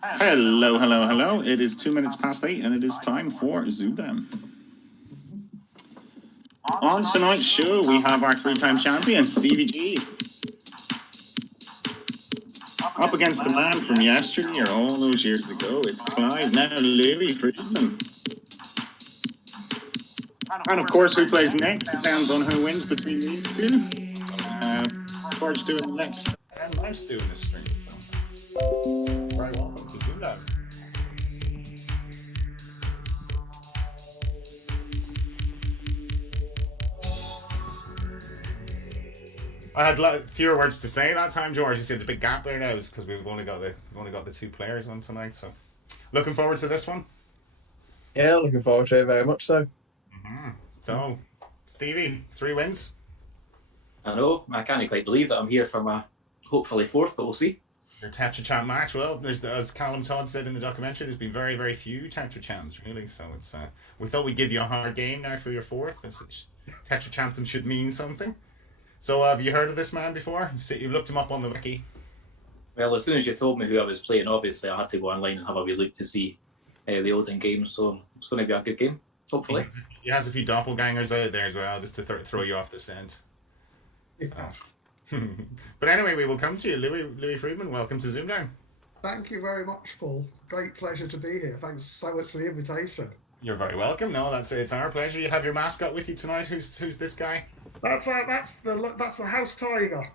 Hello, hello, hello. It is 2 minutes past 8 and it is time for ZoomDown. On tonight's show, we have our three-time champion, Stevie G. Up against the man from yesterday or all those years ago, it's Clive, now Louie Freedman. And of course, who plays next depends on who wins between these two. George doing the next. And Life's doing the stream. So. Very welcome to ZoomDown. I had fewer words to say that time, George. You see the big gap there now is because we've only got the two players on tonight. So, looking forward to this one. Yeah, looking forward to it very much so. So, Stevie, 3 wins. I know. I can't quite believe that I'm here for my hopefully 4th, but we'll see. Your tetrachamp match. Well, as Callum Todd said in the documentary, there's been very, very few tetrachamps really. So it's we thought we'd give you a hard game now for your 4th. Tetrachampdom should mean something. So have you heard of this man before? You looked him up on the wiki. Well, as soon as you told me who I was playing, obviously I had to go online and have a wee look to see the olden games. So it's going to be a good game, hopefully. He has a few doppelgangers out there as well, just to throw you off the scent. Yeah. So. But anyway, we will come to you, Louie Freedman. Welcome to ZoomDown. Thank you very much, Paul. Great pleasure to be here. Thanks so much for the invitation. You're very welcome. No, it's our pleasure. You have your mascot with you tonight. Who's this guy? That's the house tiger.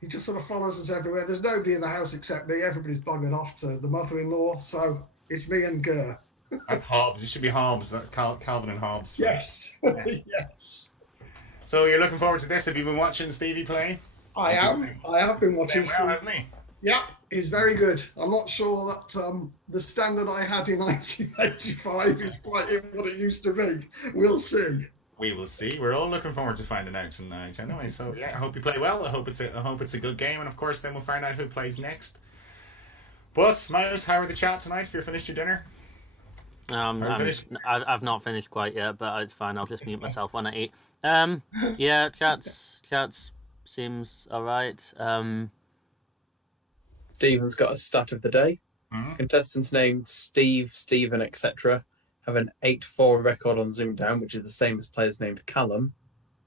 He just sort of follows us everywhere. There's nobody in the house except me. Everybody's buggered off to the mother-in-law, so it's me and Gur. That's Hobbs. It should be Hobbs. That's Calvin and Hobbs. Yes. Yes. So you're looking forward to this? Have you been watching Stevie play? I am. I have been watching. Well, hasn't he? Yeah, he's very good. I'm not sure that the standard I had in 1985 is quite what it used to be. We'll see. We will see. We're all looking forward to finding out tonight. Anyway, so yeah, I hope you play well. I hope it's a good game, and of course, then we'll find out who plays next. But Myers, how are the chat tonight? If you finished your dinner? I've not finished quite yet, but it's fine. I'll just mute myself when I eat. Yeah, chats seems alright. Stephen's got a stat of the day. Mm-hmm. Contestants named Steve, Stephen, etc. have an 8-4 record on ZoomDown, which is the same as players named Callum.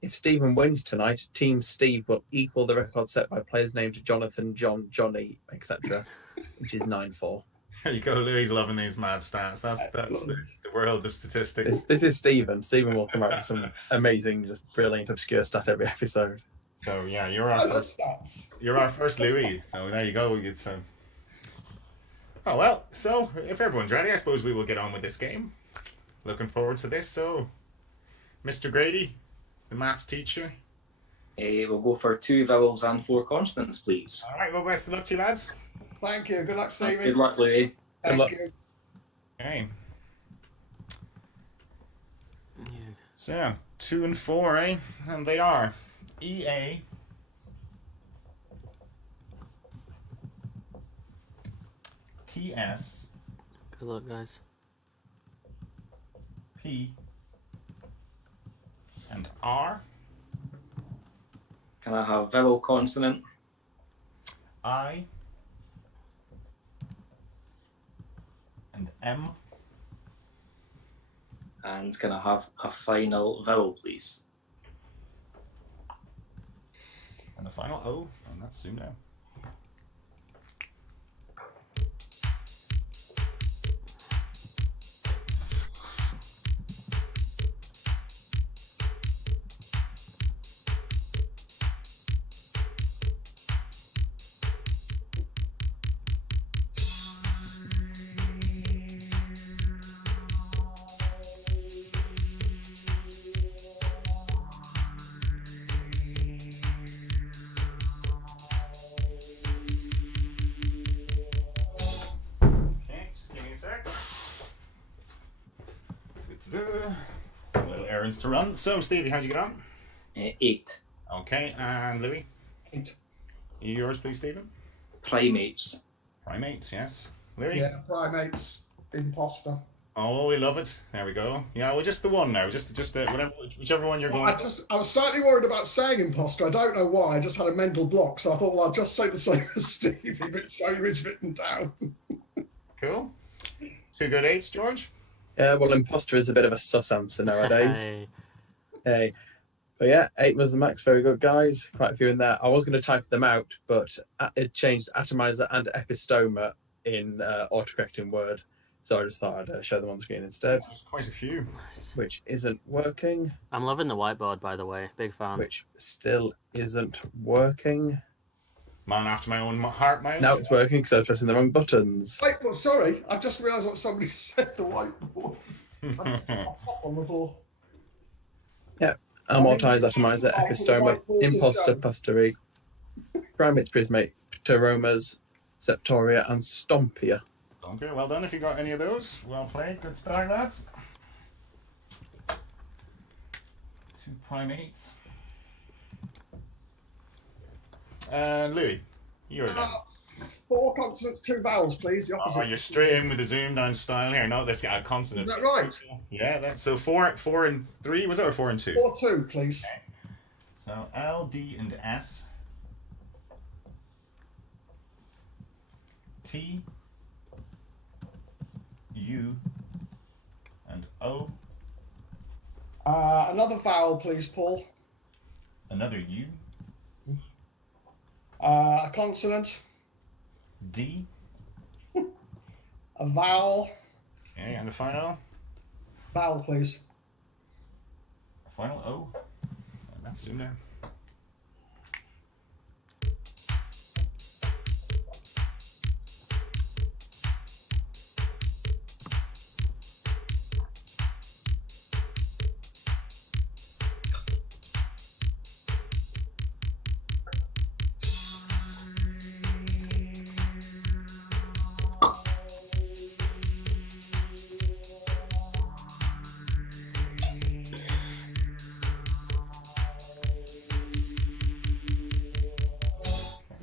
If Stephen wins tonight, Team Steve will equal the record set by players named Jonathan, John, Johnny, etc., which is 9-4. There you go, Louie's loving these mad stats. That's the world of statistics. This is Stephen. Stephen will come out with some amazing, just brilliant, obscure stat every episode. So yeah, you're our first Louie. So there you go. Oh well. So if everyone's ready, I suppose we will get on with this game. Looking forward to this. So, Mr. Grady, the maths teacher. We'll go for 2 vowels and 4 consonants, please. All right. Well, best of luck to you, lads. Thank you. Good luck, Stevie. Good luck, Louie. Thank you. Okay. So 2 and 4, eh? And they are EA, TS, Good luck, guys. P, and R, Can I have vowel, consonant? I, and M, And can I have a final vowel, please? and the final O, and that's ZoomDown. Little errands to run. So, Stevie, how'd you get on? 8. Okay, and Louie? 8. Yours, please, Stephen? Primates. Primates, yes. Louie? Yeah, primates, imposter. Oh, we love it. There we go. Yeah, well, just the one now. Just whichever one you're Well, going. I was slightly worried about saying imposter. I don't know why. I just had a mental block, so I thought, well, I'll just say the same as Stevie, but show you it's written down. Cool. 2 good 8s, George? Yeah, well, imposter is a bit of a sus answer nowadays. Hey. Hey. But yeah, 8 was the max. Very good, guys. Quite a few in there. I was going to type them out, but it changed atomizer and epistoma in autocorrecting Word. So I just thought I'd show them on the screen instead, There's quite a few. which isn't working, I'm loving the whiteboard, by the way. Big fan. which still isn't working. Man after my own heart, mouse. Now it's working because I was pressing the wrong buttons. Wait, well, sorry, I just realised what somebody said. The whiteboard. I just put my top on the floor. Amortize, atomizer, epistoma, imposter, postery, primates, prismate, pteromas, septoria, and stompia. Okay, well done if you got any of those. Well played. Good start, lads. 2 primates. Louis, you're done. 4 consonants, 2 vowels, please. The opposite. Oh, you're straight in with the ZoomDown style here. No, let's get a consonant. Is that right? Yeah, that's so 4 and 3, was it, or 4 and 2? 4, 2, please. So L, D, and S. T, U, and O. Another vowel, please, Paul. Another U, A consonant, D. a vowel. Okay, and the final Vowel, please. O. And that's in there.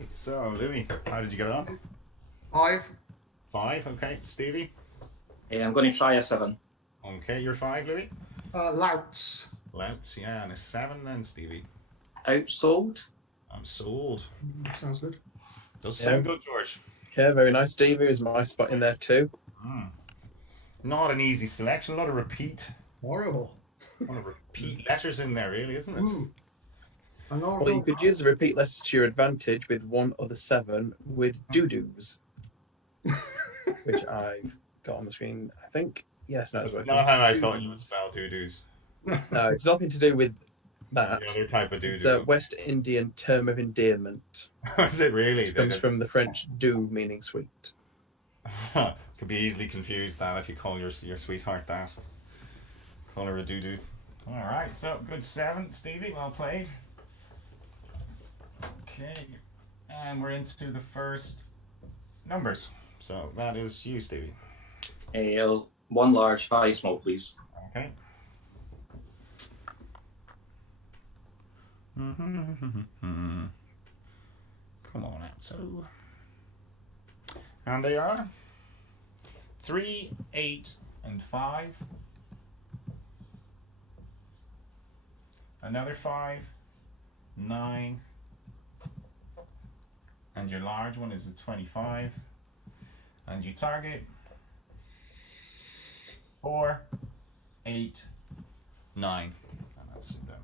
So, Louis, how did you get on? 5. 5, okay. Stevie? I'm going to try a 7. Okay, you're 5, Louis? Louts. Let's, yeah, and a 7 then, Stevie. Outsold. I'm sold. Sounds good. Does sound good, George. Yeah, very nice. Stevie was my spot in there too. Not an easy selection, a lot of repeat. Horrible. A lot of repeat letters in there, really, isn't it? An Well, you could use the repeat letters to your advantage with one other 7 with doo-doos, which I've got on the screen, I think. Yes, no, it's That's working. not how I thought you would spell doo-doos. No, it's nothing to do with that. The other type of It's doo-doo. a West Indian term of endearment. Is it really? It comes from the French "doux," meaning sweet. Could be easily confused that if you call your sweetheart that. Call her a doo-doo. Alright, so good 7, Stevie, well played. Okay, and we're into the first numbers. So that is you, Stevie. 1 large, 5 small, please. Okay. Come on out, so. And they are 3, 8, and 5. Another 5, 9, and your large one is a 25. And you target 4, 8, 9. And that's it then.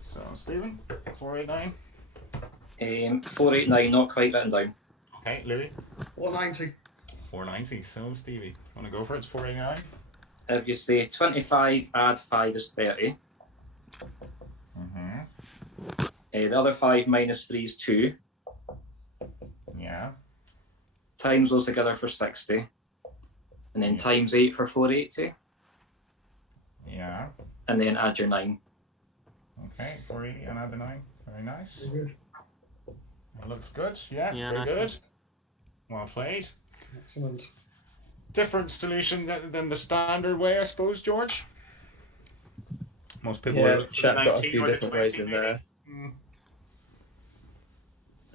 So, Stephen, 489. 489, not quite written down. Okay, Louis, 490. 490. So, Stevie, want to go for it? It's 489. If you say 25, add 5 is 30. The other 5 minus 3 is 2. Yeah. Times those together for 60. And then times 8 for 480. Yeah. And then add your 9. Okay, 480 and add the 9. Very nice. Very good. It looks good. Yeah, Yeah, very nice good. Well played. Excellent. Different solution than the standard way, I suppose, George. Most people Yeah, were for the chat got a 19 few or the different 20, ways in maybe. there. Mm.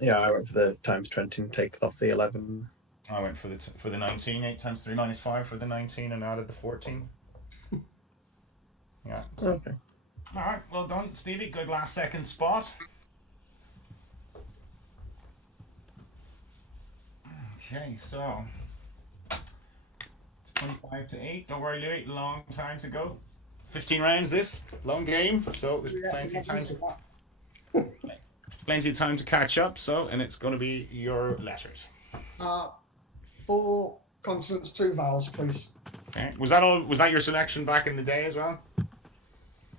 Yeah, I went for the times 20 and take off the 11. I went for the 19, 8 times 3 minus 5 for the 19 and added the 14. Yeah. So. Okay. All right, well done, Stevie. Good last second spot. Okay, so 25 to 8. Don't worry, Louie. Long time to go. 15 rounds. This long game, so there's plenty of time plenty of time to catch up. So, and it's going to be your letters. 4 consonants, 2 vowels, please. Okay. Was that all? Was that your selection back in the day as well?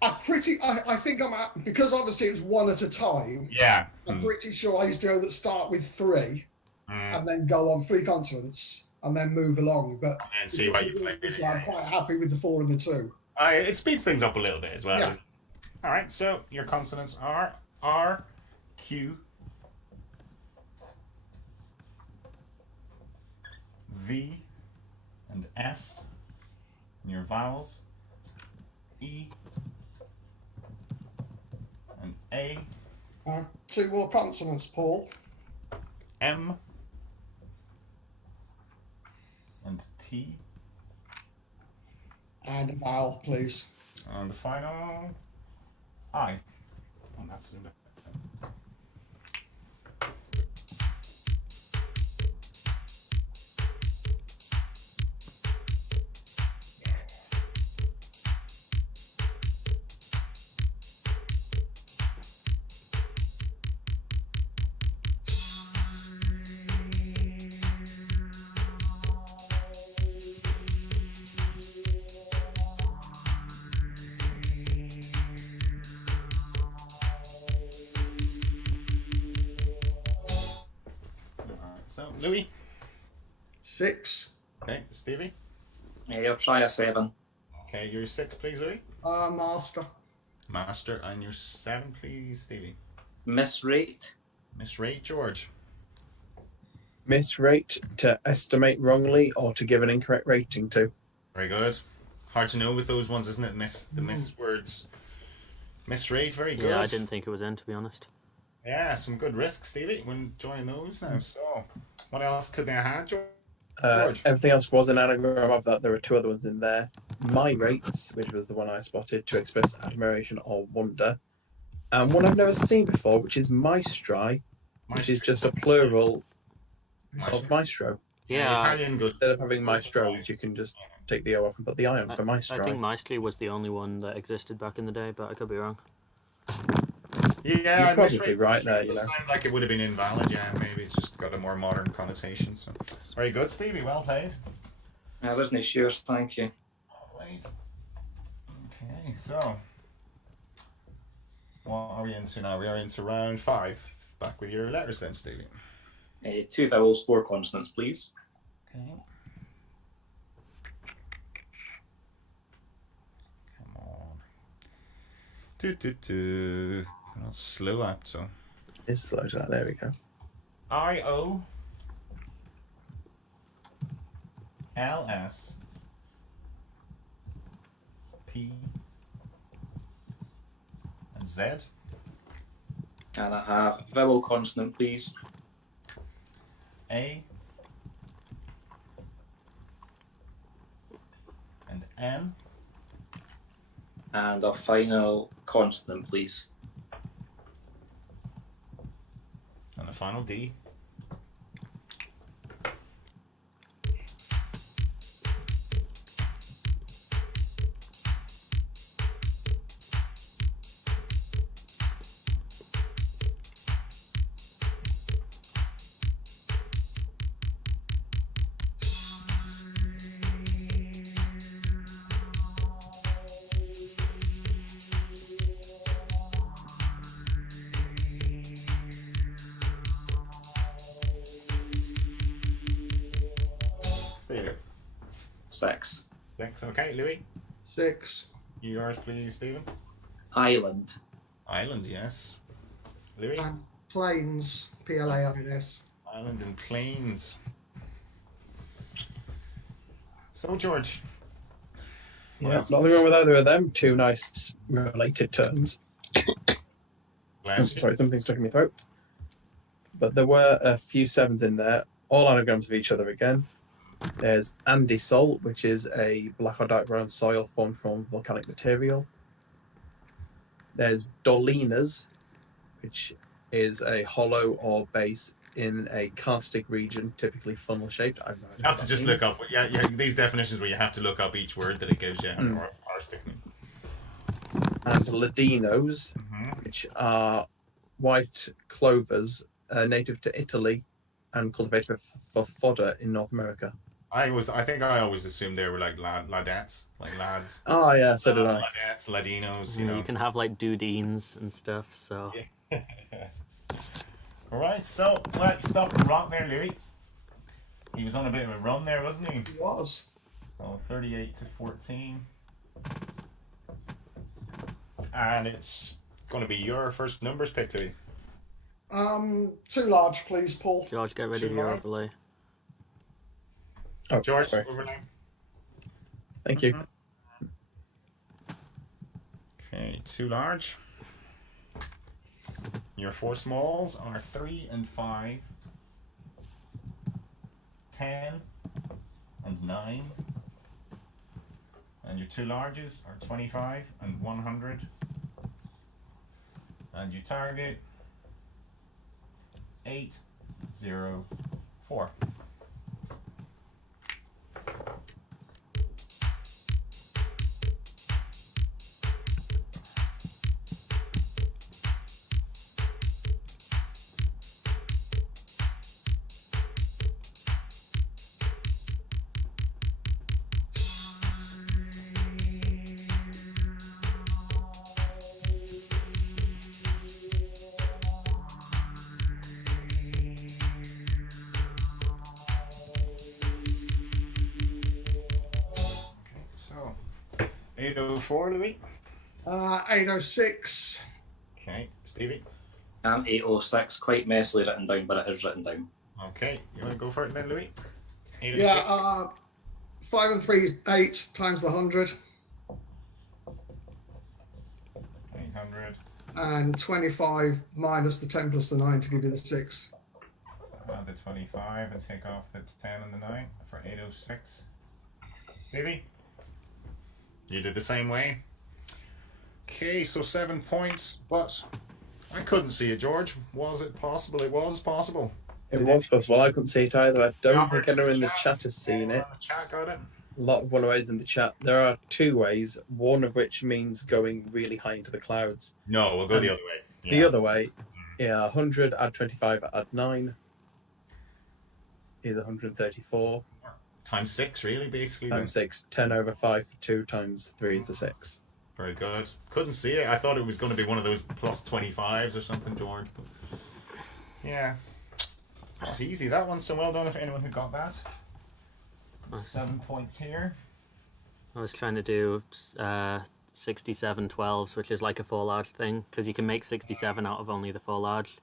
I think I'm at, because obviously it's one at a time. Yeah. I'm pretty sure I used to go that start with 3 and then go on 3 consonants and then move along. But And see what you play. I'm quite happy with the 4 and the 2. It speeds things up a little bit as well. Yeah. All right. So your consonants are R, Q, V, and S. And your vowels, E and A, 2 more consonants, Paul. M and T. And a vowel, please. And the final I. And that's it. So, Louie. 6. Okay, Stevie. Yeah, I'll try a 7. Okay, your 6, please, Louie. Master. Master, and your 7, please, Stevie. Misrate. Misrate, George. Misrate, to estimate wrongly or to give an incorrect rating to. Very good. Hard to know with those ones, isn't it? The miss words. Misrate, very good. Yeah, I didn't think it was in, to be honest. Yeah, some good risks, Stevie, when enjoying those now. So, what else could they have had, George? Everything else was an anagram of that. There were 2 other ones in there. My rates, which was the one I spotted, to express admiration or wonder. And one I've never seen before, which is maestri, which is just a plural of maestro. Yeah, Italian good. Instead of having maestros, you can just take the O off and put the I on for I maestro. think Maestri was the only one that existed back in the day, but I could be wrong. Yeah, You're probably misrate right there, does you know. sound like it would have been invalid. Yeah, maybe it's just got a more modern connotation. So, very good, Stevie. Well played. I wasn't sure, thank you. Played. Okay, so what are we into now? We are into round 5. Back with your letters then, Stevie. 2 vowels, 4 consonants, please. Okay. Come on. Not slow up, so. It's slow to that. There we go. I-O L-S P and Z. And I have vowel consonant, please. A and N. And a final consonant, please. And the final D. There you go. 6. 6. Okay, Louis. 6. Yours, please, Stephen. Island. Island, yes. Louis. And plains, Plains. Island and plains. So, George. what Yeah, else? nothing wrong with either of them. Two nice related terms. Bless you. Sorry, something stuck in my throat. But there were a few sevens in there, all anagrams of each other again. There's andesol, which is a black or dark brown soil formed from volcanic material. There's dolinas, which is a hollow or base in a karstic region, typically funnel shaped. I You have to just look up. Yeah, these definitions where you have to look up each word that it gives you. Or stick me. And ladinos, Mhm. which are white clovers native to Italy and cultivated for fodder in North America. I think I always assumed they were like ladettes, like lads. Oh, yeah, so did I. Ladettes, Ladinos, You can have like dudines and stuff. So All right, so stop and rock there, Louie. He was on a bit of a run there, wasn't he? It was. So 38-14, and it's going to be your first numbers pick, Louie. Too large, please, Paul. George, get rid of your overlay. Oh, George, sorry. overlay. Thank you. Okay, too large. Your 4 smalls are 3 and 5, 10 and 9, and your 2 larges are 25 and 100, and you target 804. So 804, Louis. 806. Okay, Stevie. I'm 806, quite messily written down, but it is written down. Okay, you want to go for it then, Louis? 806. Yeah, 5 and 3, 8 times the 100. 800. And 25 minus the 10 plus the 9 to give you the 6. Add the 25 and take off the 10 and the 9 for 806. Stevie? You did the same way. Okay, so 7 points, but I couldn't see it, George. Was it possible? It was possible. It was possible. I couldn't see it either. I don't Offer think to anyone in the chat. chat has seen Anyone it. on the chat got it? A lot of one-ways in the chat. There are 2 ways, one of which means going really high into the clouds. No, we'll go the other way. The other way, 100, add 25, add 9 is 134. Times 6, really, basically. Times 6, 10 over 5 for 2 times 3 is the 6. Very good. Couldn't see it. I thought it was going to be one of those plus 25s or something, George. But yeah. Not easy, that one. So well done if anyone who got that. 7 points here. I was trying to do 67 12s, which is like a 4 large thing, because you can make 67 out of only the 4 large.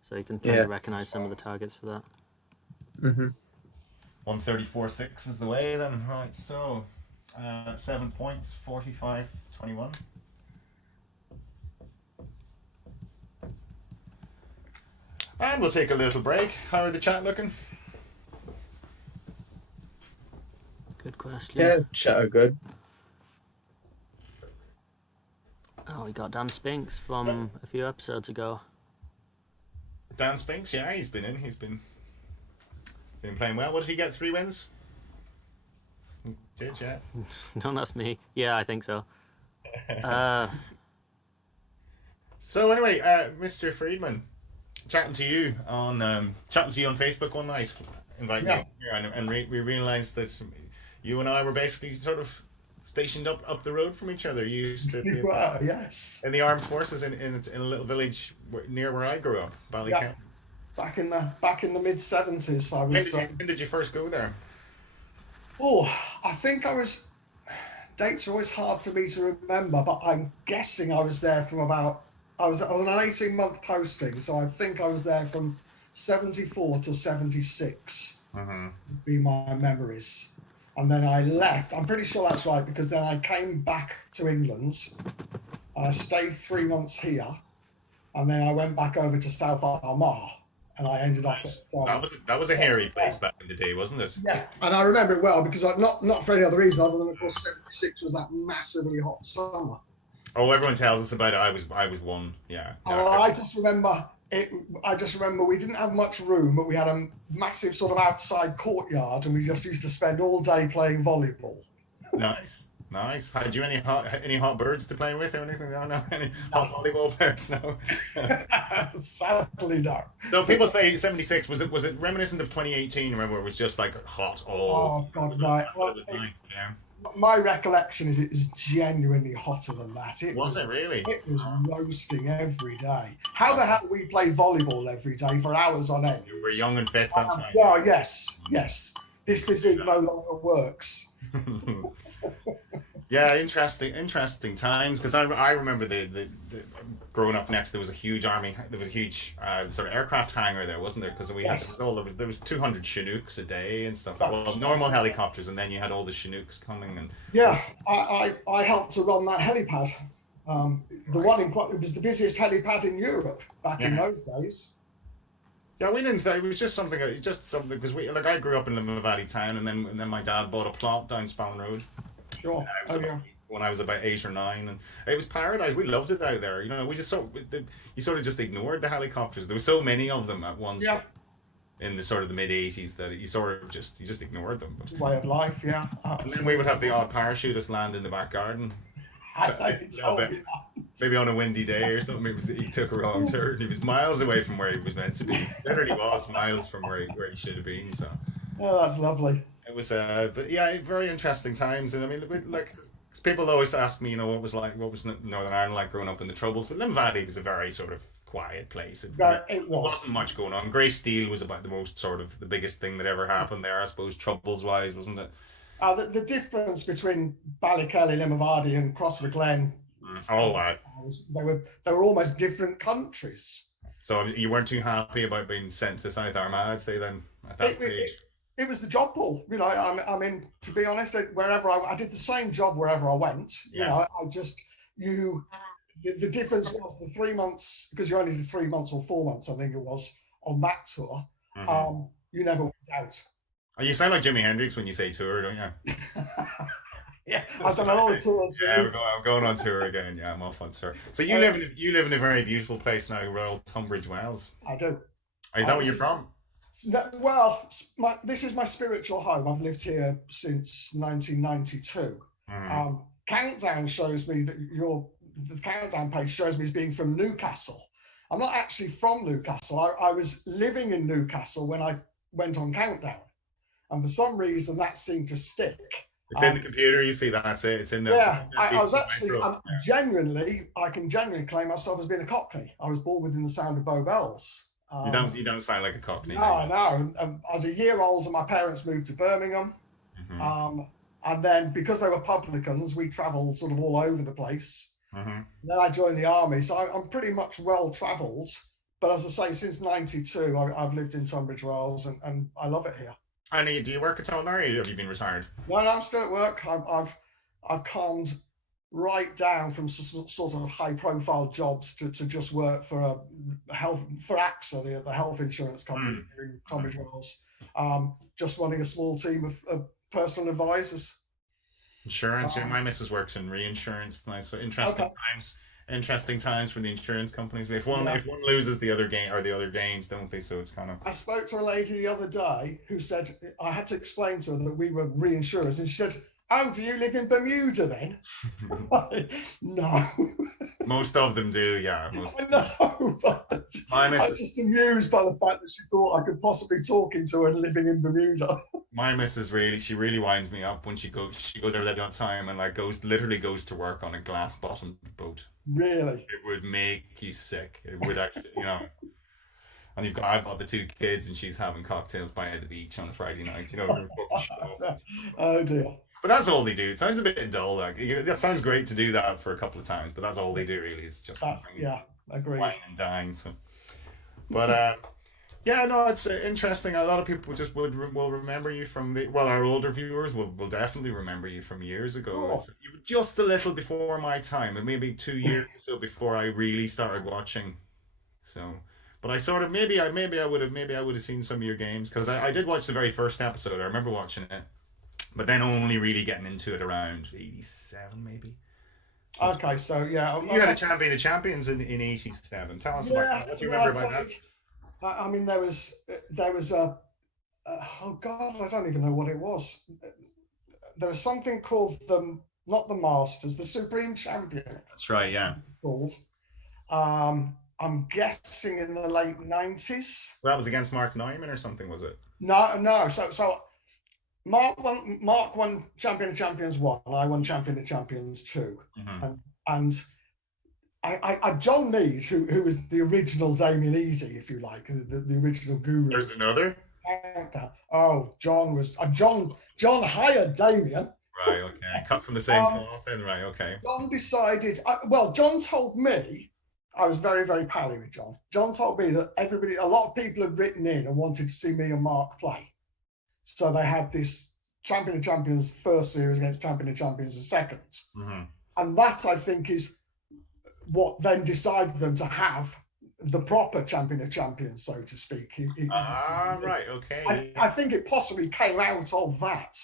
So you can kind of recognize some of the targets for that. Mm-hmm. 134.6 was the way then. Right, so 7 points, 45-21. And we'll take a little break. How are the chat looking? Good question. Yeah, chat are good. Oh, we got Dan Spinks from a few episodes ago. Dan Spinks, yeah, he's been in. He's been playing well. What did he get? 3 wins? He did, yeah. Don't ask me. Yeah, I think so. So anyway, Mr. Freedman, chatting to you on Facebook one night, inviting Yeah. you here, and we realised that you and I were basically sort of stationed up the road from each other. You used to be Wow, yes. in the armed forces in a little village near where I grew up, Ballycamp. Yeah. Back in the mid 70s, I was. When did you first go there? I think I was. Dates are always hard for me to remember, but I'm guessing I was there from about. I was on an 18-month posting, so I think I was there from 74 to 76. Mm-hmm. Would be my memories. and then I left. I'm pretty sure that's right, because then I came back to England and I stayed 3 months here, and then I went back over to South Armagh, and I ended up at that was a hairy place back in the day, wasn't it? yeah, and I remember it well because not for any other reason other than, of course, 76 was that massively hot summer. Oh, everyone tells us about it. I was one. Yeah. Oh, I just remember we didn't have much room, but we had a massive sort of outside courtyard, and we just used to spend all day playing volleyball. Nice. Had you any hot birds to play with or anything? No, any hot volleyball players? No. Sadly, no. So people say 76 was it reminiscent of 2018? Remember, it was just like hot all. Oh God, right. Well, yeah. My recollection is it was genuinely hotter than that. It was it really? It was roasting every day. How the hell we play volleyball every day for hours on end? You were young and fit. That's right. Well, yes. This physique no longer works. Yeah, interesting times, because I remember the growing up next there was a huge sort of aircraft hangar there, wasn't there? Because there was 200 Chinooks a day and stuff. Well, normal helicopters, and then you had all the Chinooks coming and. Yeah, I helped to run that helipad. It was the busiest helipad in Europe back in those days. Yeah, we didn't. It was just something because I grew up in Limavady Valley town, and then my dad bought a plot down Spallon Road. Sure. When I was about 8 or 9, and it was paradise. We loved it out there. We just you sort of just ignored the helicopters. There were so many of them at once. Yeah. In the sort of the mid 80s that you just ignored them. But, way of life, yeah. And then we would have the odd parachutist land in the back garden. Maybe on a windy day or something. He took a wrong turn. He was miles away from where he was meant to be. Literally was miles from where he should have been. So. Oh, that's lovely. It was, but yeah, very interesting times. And I mean, like, people always ask me, what was Northern Ireland like growing up in the Troubles? But Limavady was a very sort of quiet place. It wasn't much going on. Grey Steel was about the most sort of the biggest thing that ever happened there, I suppose, Troubles wise, wasn't it? The difference between Ballykelly, Limavady, and Crossmaglen. They were almost different countries. So you weren't too happy about being sent to South Armagh, I'd say then at that stage. It was the job pool, I mean, to be honest, wherever I did the same job wherever I went. The difference was the 3 months, because you only did 3 months or 4 months, I think it was, on that tour. Mm-hmm. You never went out. Oh, you sound like Jimi Hendrix when you say tour, don't you? Yeah, I've done a lot of tours. Yeah, I'm going on tour again. Yeah, I'm off on tour. So you live in a very beautiful place now, Royal Tunbridge Wells. I do. Is that where you're from? This is my spiritual home. I've lived here since 1992. Mm-hmm. Countdown shows me that the Countdown page shows me as being from Newcastle. I'm not actually from Newcastle. I was living in Newcastle when I went on Countdown, and for some reason that seemed to stick. It's in the computer. You see that's it. It's in the. Yeah, I was actually I can genuinely claim myself as being a Cockney. I was born within the sound of Bow Bells. You don't sound like a Cockney. No. I was a year old and my parents moved to Birmingham. Mm-hmm. And then because they were publicans, we travelled sort of all over the place. Mm-hmm. Then I joined the army, so I'm pretty much well travelled. But as I say, since '92, I've lived in Tunbridge Wells, and I love it here. And do you work at all now, or have you been retired? No, I'm still at work. I've calmed right down from sort of high-profile jobs to just work for AXA, the health insurance company in Tunbridge Wells. Just running a small team of personal advisors. Insurance. My missus works in reinsurance. Nice. So interesting times for the insurance companies. If one loses, the other gains, don't they? So it's kind of. I spoke to a lady the other day who said I had to explain to her that we were reinsurers, and she said, "Oh, do you live in Bermuda then?" No. Most of them do, yeah. I know, but I was just amused by the fact that she thought I could possibly talk into her living in Bermuda. My missus really winds me up when she goes there every time and literally goes to work on a glass bottomed boat. Really? It would make you sick. It would actually, And I've got the 2 kids and she's having cocktails by the beach on a Friday night. Oh dear. But that's all they do. It sounds a bit dull. That sounds great to do that for a couple of times, but that's all they do really. Is just agreed. wine and dine. So, but Yeah, no, it's interesting. A lot of people just will remember you from our older viewers will definitely remember you from years ago. Oh. You were just a little before my time, and maybe 2 years or so before I really started watching. So, but I sort of maybe I would have seen some of your games because I did watch the very first episode. I remember watching it, but then only really getting into it around 87 maybe. Okay, so yeah, You had a Champion of Champions in 87. Tell us about that. What do you remember about that? I mean, there was a oh God, I don't even know what it was. There was something called not the Masters, the Supreme Champion. That's right, yeah. Called. I'm guessing in the late 90s. Well, that was against Mark Neumann or something, was it? No. So Mark won Champion of Champions 1, and I won Champion of Champions 2. Mm-hmm. And I John Mead, who was the original Damien Eadie, if you like, the original guru. There's another? Oh, John hired Damien. Right, okay. Cut from the same cloth then, right, okay. John decided, John told me, I was very, very pally with John. John told me that a lot of people had written in and wanted to see me and Mark play. So they had this Champion of Champions first series against Champion of Champions the second. Mm-hmm. And that, I think, is what then decided them to have the proper Champion of Champions, so to speak. Right, okay. I think it possibly came out of that.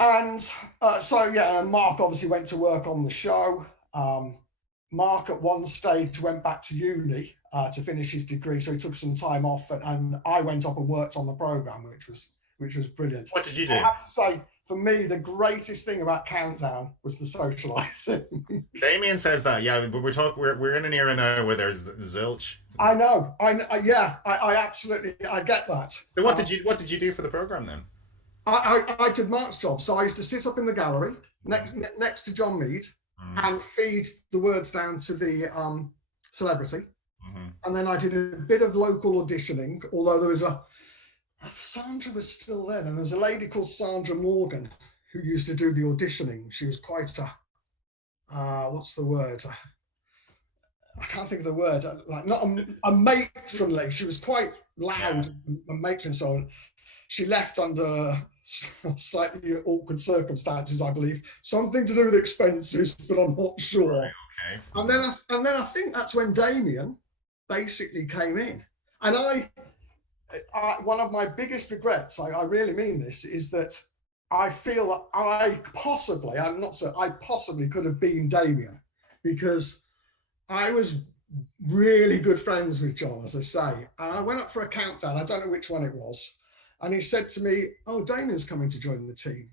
Mark obviously went to work on the show. Mark at one stage went back to uni to finish his degree, so he took some time off, and I went up and worked on the program, which was brilliant. What did you do? I have to say, for me, the greatest thing about Countdown was the socializing. Damien says that, yeah, but we're in an era now where there's zilch. I know. I absolutely get that. So what did you do for the program then? I did Mark's job, so I used to sit up in the gallery next to John Mead and feed the words down to the celebrity, and then I did a bit of local auditioning. Although there was Sandra was still there, and there was a lady called Sandra Morgan who used to do the auditioning. She was quite what's the word? I can't think of the word. Like not a matronly. She was quite loud, a matron. So she left under slightly awkward circumstances, I believe. Something to do with expenses, but I'm not sure. Right, okay. And then I think that's when Damien basically came in, and I one of my biggest regrets, I really mean this, is that I feel that I possibly could have been Damien, because I was really good friends with John, as I say. And I went up for a countdown, I don't know which one it was, and he said to me, "Oh, Damien's coming to join the team."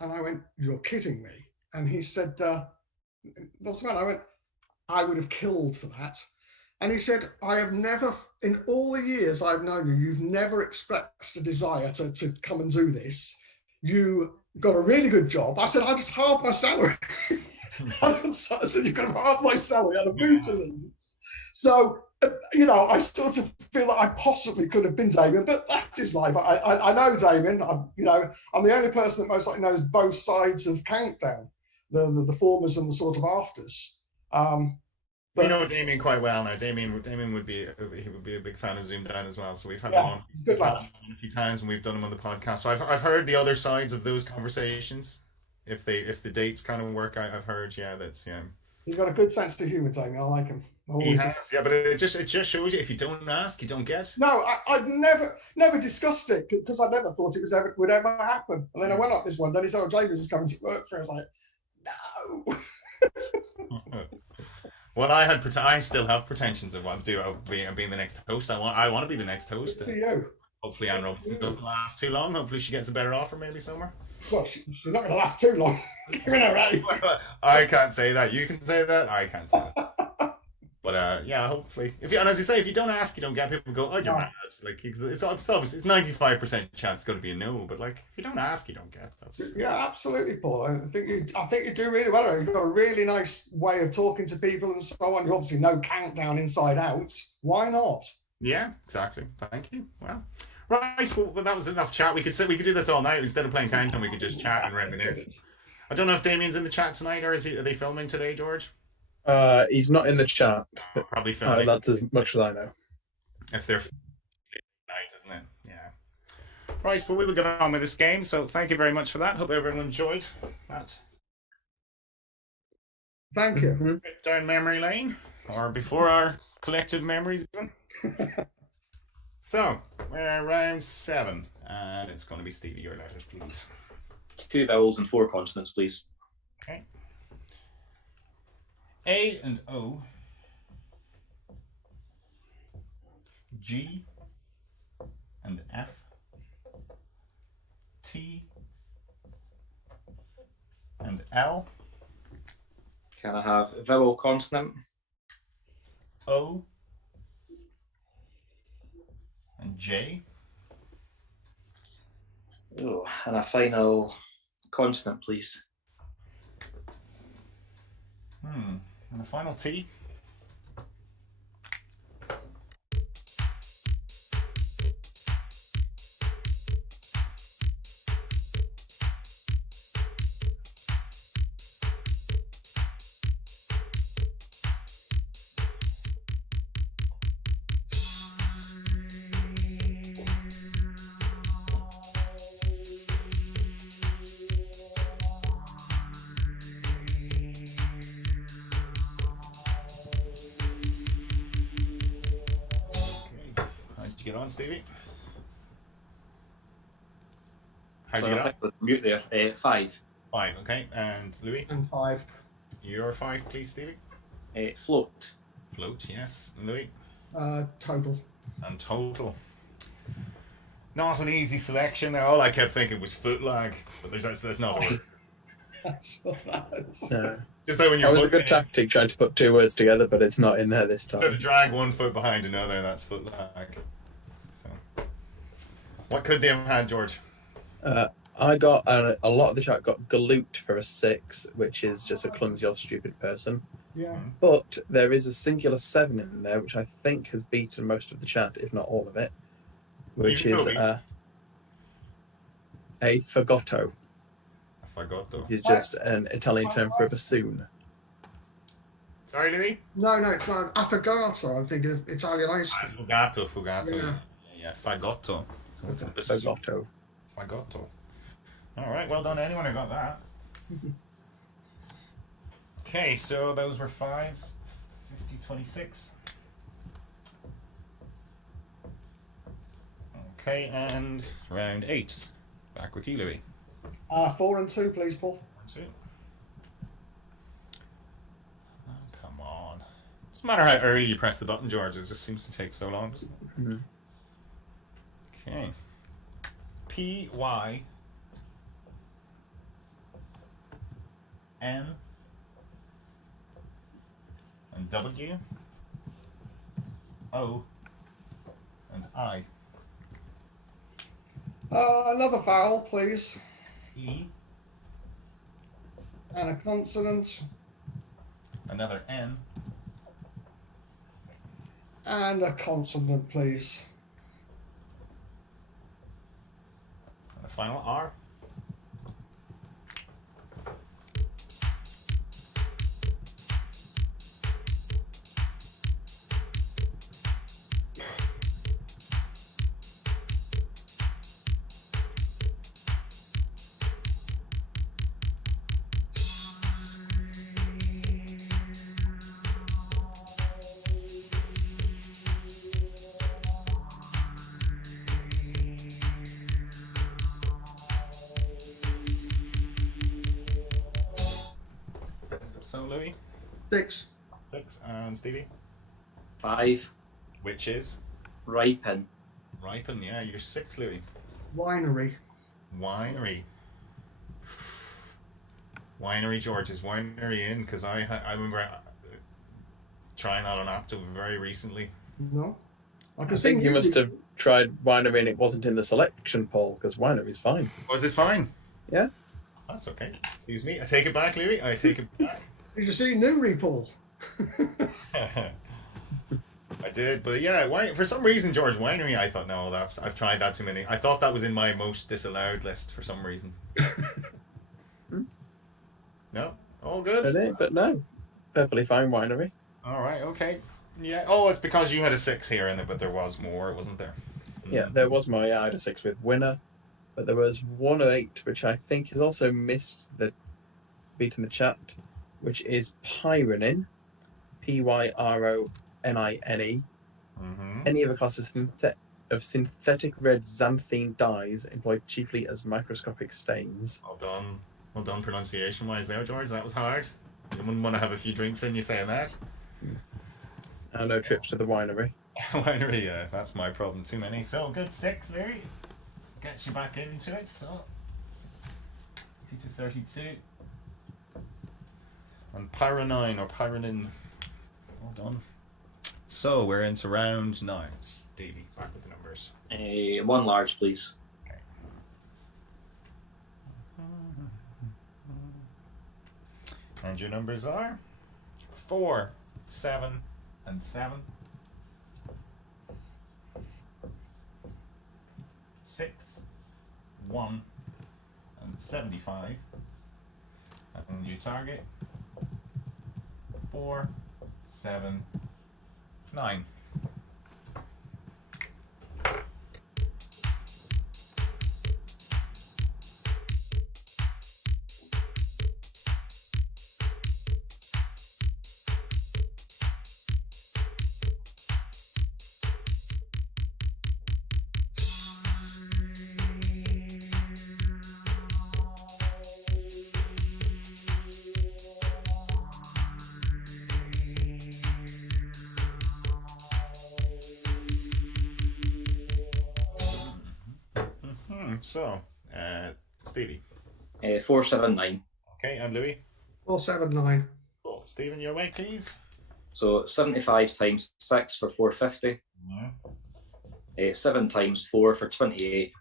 And I went, "You're kidding me." And he said, "What's the matter?" I went, "I would have killed for that." And he said, "I have never, in all the years I've known you, you've never expressed a desire to come and do this. You got a really good job." I said, "I just halved my salary." I said, "You could have halved my salary. I had a boot to leave." So, I sort of feel that I possibly could have been Damien, but that is life. I know Damien. I'm the only person that most likely knows both sides of Countdown, the formers and the sort of afters. We know Damien quite well now. Damien would be a big fan of ZoomDown as well. So we've had him on a few times, and we've done him on the podcast. So I've heard the other sides of those conversations. If the dates kind of work, I've heard that's. He's got a good sense of humour, Damien. I like him. He has, yeah, but it just shows you if you don't ask, you don't get. No, I'd never discussed it because I never thought would ever happen. And then I went up this one day. He said, "Oh, David's coming to work for." I was like, "No." Well, I still have pretensions of being the next host. I want to be the next host. Good for you. Hopefully, Anne Robinson doesn't last too long. Hopefully, she gets a better offer maybe somewhere. Well, she's not going to last too long. Giving her right. I can't say that. You can say that. I can't say that. But hopefully, and as you say, if you don't ask, you don't get. People go, "Oh, you're mad." Like it's obvious. It's 95% chance it's going to be a no. But like, if you don't ask, you don't get. Absolutely, Paul. I think you do really well. You've got a really nice way of talking to people and so on. You obviously know Countdown inside out. Why not? Yeah, exactly. Thank you. Well, right. Well, that was enough chat. We could do this all night instead of playing Countdown. We could just chat and reminisce. I don't know if Damien's in the chat tonight, or are they filming today, George? He's not in the chat. Probably filming. That's as much as I know. if they're night, isn't it? Yeah. Right, well, we will get on with this game. So thank you very much for that. Hope everyone enjoyed that Thank you. trip down memory lane, or before our collective memories even. So we're round 7, and it's going to be Stevie. Your letters, please. 2 vowels and 4 consonants, please. Okay. A and O. G and F. T and L. Can I have vowel consonant? O and J. Oh, and a final consonant, please. And the final T. Get on, Stevie. How'd you So get I on? think with mute there. 5. 5, okay. And Louis? And 5. Your 5, please, Stevie. Float. Float, yes. And Louis? Total. And total. Not an easy selection there. All I kept thinking was foot lag, but there's not a word. That's all that. Yeah. Just like when you're That was a good tactic trying to put 2 words together, but it's not in there this to time. drag one foot behind another, that's foot lag. So, what could they have had, George? I got a lot of the chat got galoot for a 6, which is just a clumsy or stupid person. Yeah. But there is a singular 7 in there, which I think has beaten most of the chat, if not all of it, which Even is Toby? a fagotto, I forgot though. which is just an Italian term for a bassoon. Sorry, Louis? No, it's not affogato. I'm thinking of Italian ice cream. Fugato. Yeah. Yeah, fagotto. So what's a Fagotto. Fagotto. All right, well done to anyone who got that. Okay, so those were 5s. 50, 26. Okay, and round 8. Back with you, Louis. 4 and 2, please, Paul. 1, 2. Oh, come on. Doesn't matter how early you press the button, George. It just seems to take so long, doesn't it? Mhm. Okay. P Y N and W O and I. Another vowel, please. E, And a consonant. another N, And a consonant, please. and a final R. So Louis, 6. 6, and Stevie, 5. which is Ripen. ripen. Yeah, you're 6, Louis. Winery. Winery. Winery, George, is winery in? Because I remember trying that on Apto very recently. No. I think you must have tried winery and it wasn't in the selection, Paul, because winery's fine. Was it fine? Yeah. That's okay. Excuse me. I take it back, Louis. I take it back. Did you see Newry, Paul? I did, but yeah, for some reason, George, winery, I thought, no, I've tried that too many. I thought that was in my most disallowed list for some reason. No? All good? But no, perfectly fine winery. All right, okay. Yeah. Oh, it's because you had a 6 here, but there was more, wasn't there? Yeah, there was my I had a 6 with winner, but there was 1 of 8, which I think has also missed the beat in the chat, which is Pyronin, Pyrone. Mm-hmm. Any other class of synthetic red xanthine dyes employed chiefly as microscopic stains. Well done. Well done pronunciation-wise there, George. That was hard. You wouldn't want to have a few drinks in you saying that. And no trips to the winery. Winery, yeah. That's my problem. Too many. So, good 6, Louie. Gets you back into it. So, 2 to 32. And Pyronine, or Pyronin. Well done. So, we're into round 9. Stevie, back with the numbers. 1 large, please. Okay. And your numbers are 4, 7, and 7. 6, 1, and 75. And you target 4, 7, 9. So, Stevie. 479. Okay, and Louie. 479. Cool. Stephen, your way, please. So 75 times 6 for 450. Yeah. 7 times 4 for 28.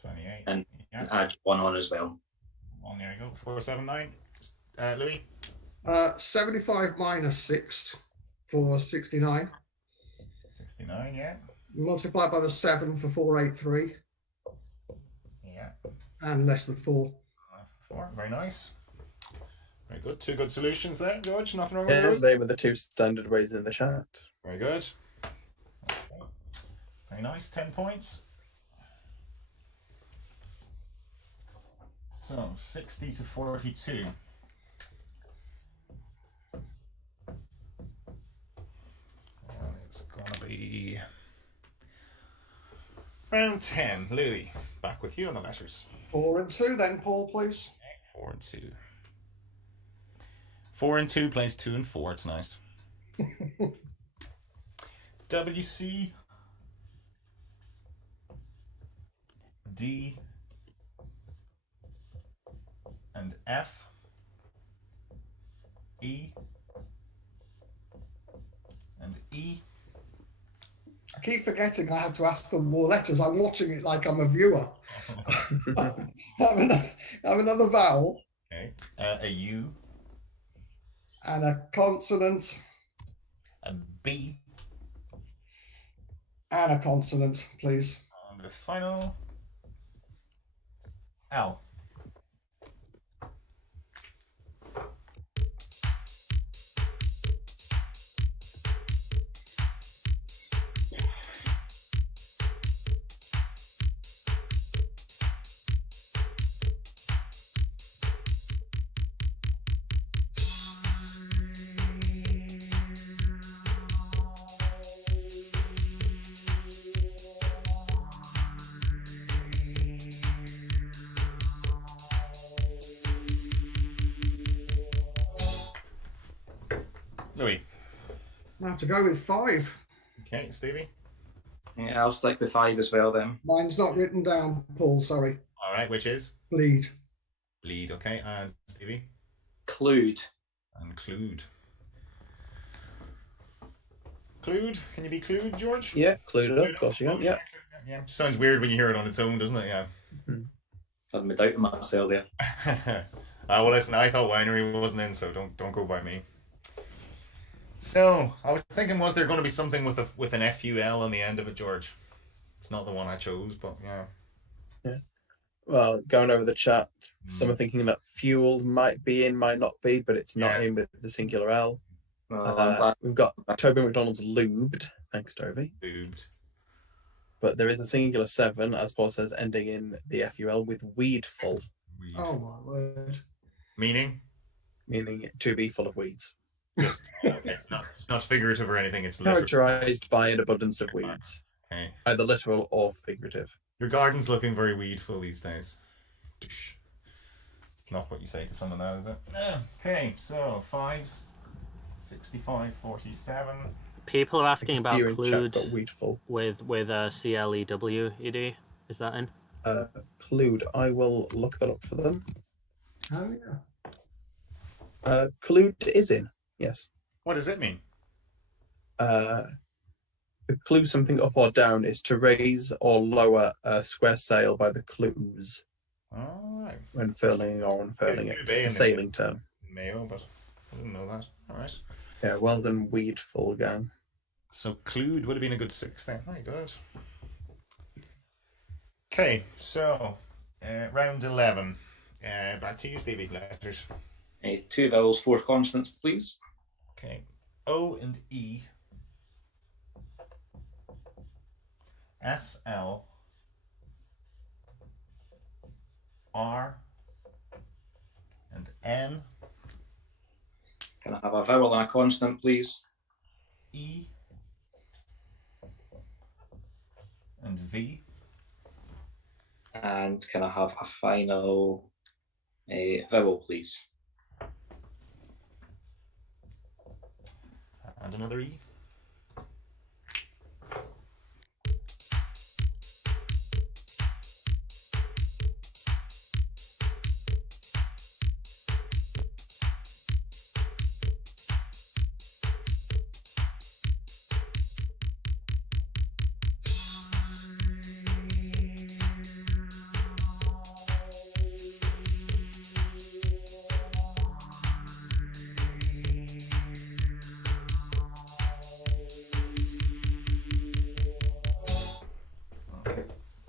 28. And yeah. add 1 on as well. 1, there you go. 479. Louie. 75 minus 6 for 69. 69, yeah. Multiplied by the 7 for 483. Yeah. And less than 4. That's 4. Very nice. Very good. 2 good solutions there, George. Nothing wrong with Yeah, those? they were the 2 standard ways in the chat. Very good. Okay. Very nice. 10 points. So, 60 to 42. And it's going to be round 10. Louie, back with you on the letters. 4 and 2 then, Paul, please. 4 and 2. 4 and 2 plays 2 and 4. It's nice. WC, D, and F, E, and E. I keep forgetting I have to ask for more letters. I'm watching it like I'm a viewer. have another vowel. Okay. A U. And a consonant. A B. And a consonant, please. And the final L. Louie. I have to go with 5. Okay, Stevie. Yeah, I'll stick with 5 as well then. Mine's not written down, Paul, sorry. All right, which is? Bleed. Bleed, okay. And Stevie? Clued. And clued. Clued? Can you be clued, George? Yeah, clued up, of course you can, yeah. Yeah, sounds weird when you hear it on its own, doesn't it? Yeah. Had me doubting myself there. Well, listen, I thought winery wasn't in, so don't go by me. So, I was thinking, was there going to be something with an FUL on the end of it, George? It's not the one I chose, but yeah. Yeah. Well, going over the chat, some are thinking that fuel might be in, might not be, but it's not in with the singular L. Well, I'm glad. We've got Toby McDonald's lubed. Thanks, Toby. Lubed. But there is a singular 7, as Paul says, ending in the FUL with weedful, Oh my word. Meaning? meaning to be full of weeds. Just, okay, it's not figurative or anything, it's literal. Characterized by an abundance of weeds, Okay. either literal or figurative. Your garden's looking very weedful these days. It's not what you say to someone that, is it? Okay, so 5s, 65, 47. People are asking about You in chat got Clued weedful. with CLEW. Is that in? Clued. I will look that up for them. Oh yeah. Clued is in. Yes. What does it mean? To clue something up or down is to raise or lower a square sail by the clues Alright. when furling or unfurling it. It's a sailing term. Mayo, but I didn't know that. Alright. Yeah, well done, weedful gang. So Clued would have been a good 6 then. Very good. Okay, so round 11. Back to you, Stevie. Letters. 2 vowels, 4 consonants, please. Okay. O and E. S, L. R. And N. Can I have a vowel and a consonant, please? E. And V. And can I have a final vowel, please? And another E.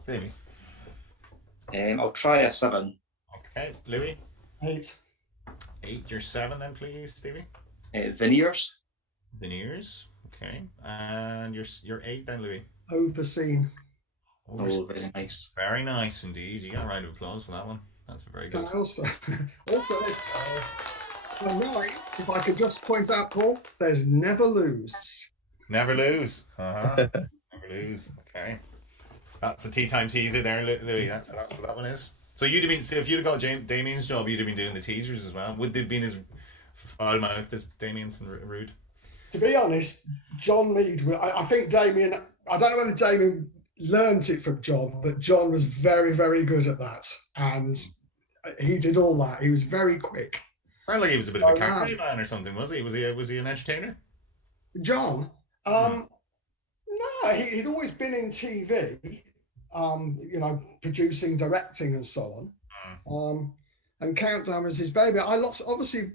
Stevie. I'll try a 7. Okay, Louie. 8. 8, you're 7 then, please, Stevie. Veneers. Veneers. Okay. And you're 8 then, Louie. Overseen. Oh, very nice. Very nice indeed. You got a round of applause for that one. That's very Can good. I also right, if I could just point out, Paul, there's never lose. Never lose. Never lose. Okay. That's a tea time teaser there, Louis. That's what that one is. So you'd have been, so if you'd have got Damien's job, you'd have been doing the teasers as well. Would they have been as foul mouthed as Damien's and rude? To be honest, John Mead, I think Damien, I don't know whether Damien learned it from John, but John was very, very good at that. And he did all that. He was very quick. Sounded like he was a bit of a cabaret man or something, was he? Was he an entertainer? John? No, he'd always been in TV, producing, directing, and so on. And Countdown was his baby. I lost, obviously,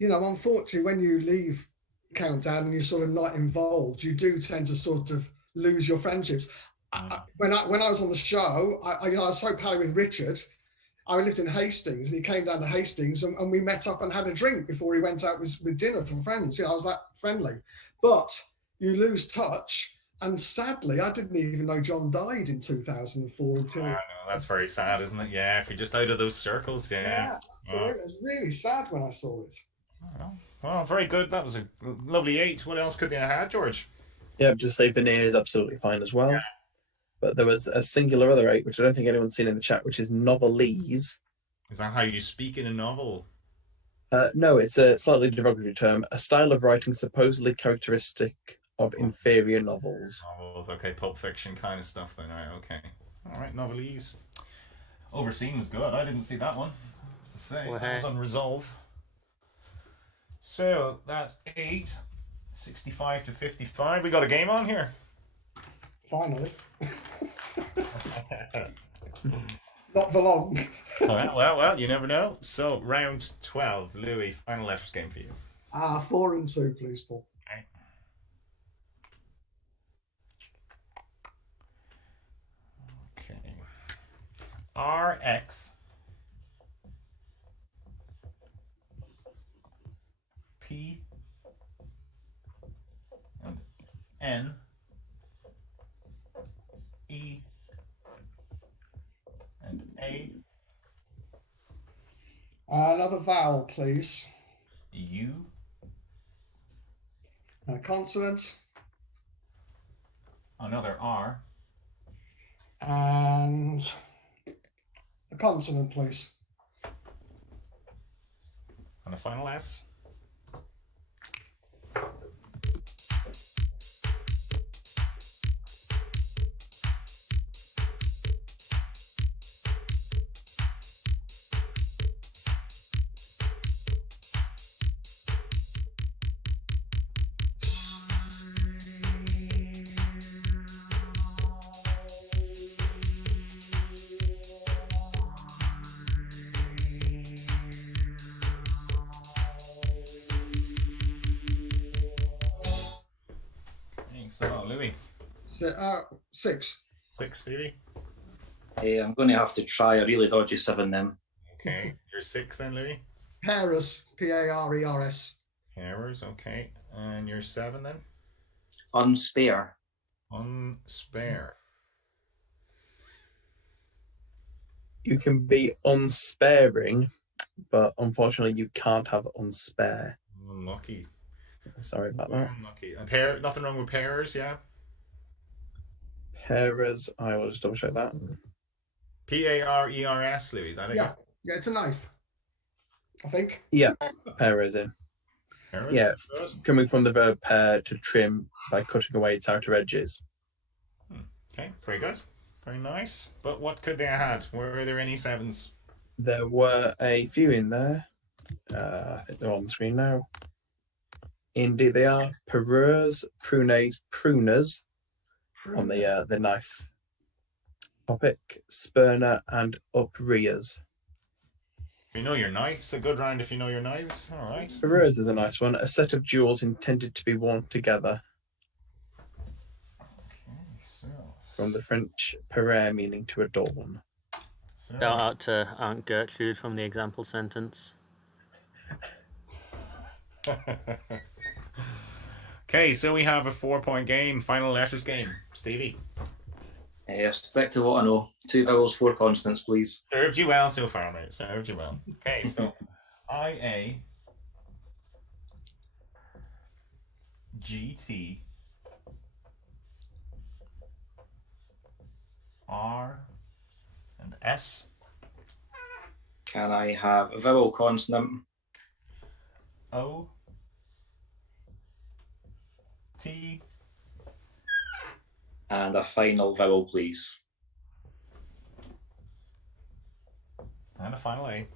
unfortunately, when you leave Countdown and you're sort of not involved, you do tend to sort of lose your friendships. When I was on the show, I was so pally with Richard. I lived in Hastings, and he came down to Hastings, and we met up and had a drink before he went out with dinner from friends. I was that friendly. But you lose touch. And sadly, I didn't even know John died in 2004 until... I know, that's very sad, isn't it? Yeah, if you're just out of those circles, yeah. So it was really sad when I saw it. Well, very good. That was a lovely 8. What else could they have had, George? Yeah, just say veneer is absolutely fine as well. Yeah. But there was a singular other 8, which I don't think anyone's seen in the chat, which is novelese. Is that how you speak in a novel? No, it's a slightly derogatory term. A style of writing supposedly characteristic of inferior novels. Novels, okay, Pulp Fiction kind of stuff then, right, okay. Alright, novelese. Overseen was good, I didn't see that one. To say, that was on Resolve. So, that's 8, 65 to 55. We got a game on here. Finally. Not for long. Well, you never know. So, round 12, Louis, final letters game for you. 4 and 2, please, Paul. RX P N, E, and A, Another vowel, please. U, A consonant. another R, And a consonant, please. and a final S. So, Louie. 6. 6, Stevie. I'm going to have to try a really dodgy 7 then. Okay, you're 6 then, Louie. Parers, P-A-R-E-R-S. Errors, okay. And you're 7 then? Unspare. Unspare. You can be unsparing, but unfortunately you can't have unspare. Unlucky. Sorry about that. Unlucky. And nothing wrong with pairs, yeah? Parers, I will just double check that. P-A-R-E-R-S, Louis, is that it? Yeah, it's a knife, I think. Yeah, parers in. Pairs? Yeah, Good. coming from the verb pair, to trim by cutting away its outer edges. Okay, very good. Very nice. But what could they have had? Were there any 7s? There were a few in there. I think they're on the screen now. Indeed, they are parers, prunes, pruners on the knife topic, spurner, and uprears. You know your knives. A good round if you know your knives. All right. Parers is a nice one. A set of jewels intended to be worn together. Okay, so. From the French parer, meaning to adorn. so Shout out to Aunt Gertrude from the example sentence. Okay, so we have a 4-point game. Final letters game. Stevie. Stick to what I know. 2 vowels, 4 consonants, please. Served you well so far, mate. Served you well. Okay, so I-A, G-T, R, and S. Can I have a vowel, consonant? O, T, And a final vowel, please. and a final A.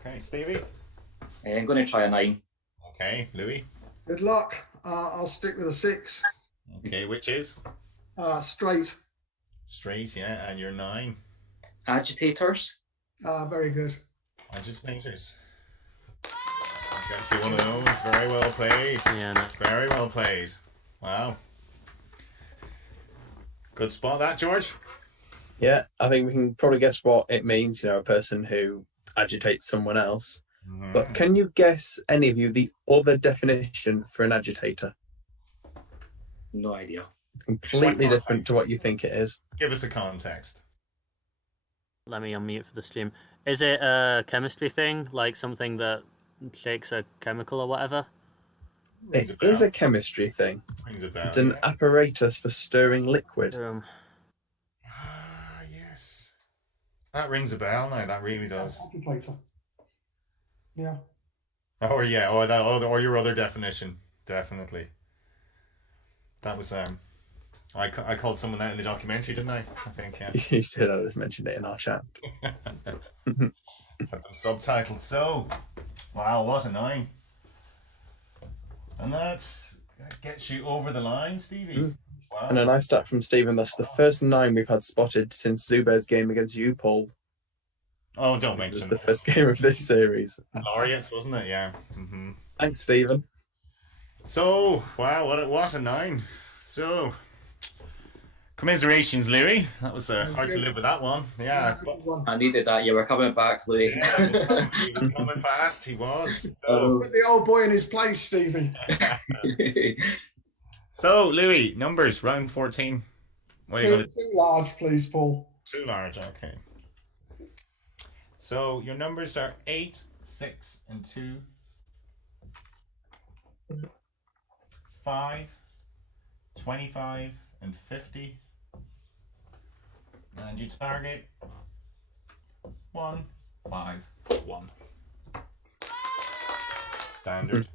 Okay, Stevie. I'm going to try a 9. Okay, Louis. Good luck. I'll stick with a 6. Okay, which is? Straight. Straight, yeah, and you're 9. Agitators? Very good. Agitators. Got you one of those. Very well played. Yeah, no. Very well played. Wow. Good spot that, George. Yeah, I think we can probably guess what it means, a person who agitates someone else. But can you guess, any of you, the other definition for an agitator? No idea. It's completely different to what you think it is. Give us a context. Let me unmute for the stream. Is it a chemistry thing, like something that shakes a chemical or whatever? Rings It a bell. is a chemistry thing. Rings a bell. It's an apparatus for stirring liquid. Ah, yes. That rings a bell now. That really does. Agitator. Yeah. Oh yeah, or your other definition, definitely. That was I called someone that in the documentary, didn't I? I think yeah. You said I just mentioned it in our chat. Had them subtitled. So, wow, what a 9. And that gets you over the line, Stevie. Wow. And a nice start from Stephen. That's the first 9 we've had spotted since Zubair's game against you, Paul. Oh, don't It was mention the first game of this series. Laureates, wasn't it? Yeah. Thanks, Stephen. So, wow, what a 9. So, commiserations, Louie. That was hard to live with that one. Yeah. But, I needed that. You were coming back, Louie. yeah, he was coming fast. He was. So, Put the old boy in his place, Stevie. so Louie, numbers, round 14. What are you gonna... Too large, please, Paul. Too large, okay. So your numbers are 8, 6, and 2. 5, 25, and 50. And you target 1, 5, 1. Standard.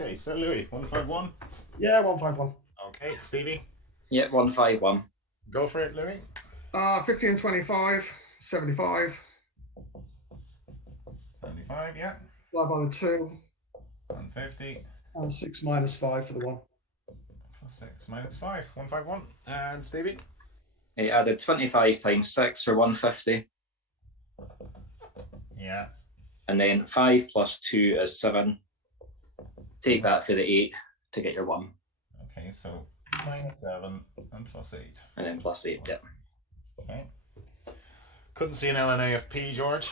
Okay, so Louie, 151. Yeah, 151. Okay, Stevie, Yeah, 151. go for it, Louie. 50 and 25, 75. 75, yeah. Divide by the 2. 150 And 6 minus 5 for the 1. plus 6 minus 5, 151. And Stevie? I added 25 times 6 for 150. Yeah. And then 5 plus 2 is 7. Take that for the 8 to get your 1. Okay, so minus 7 and plus 8. And then plus 8, yeah. Okay. Couldn't see an LNAFP, George.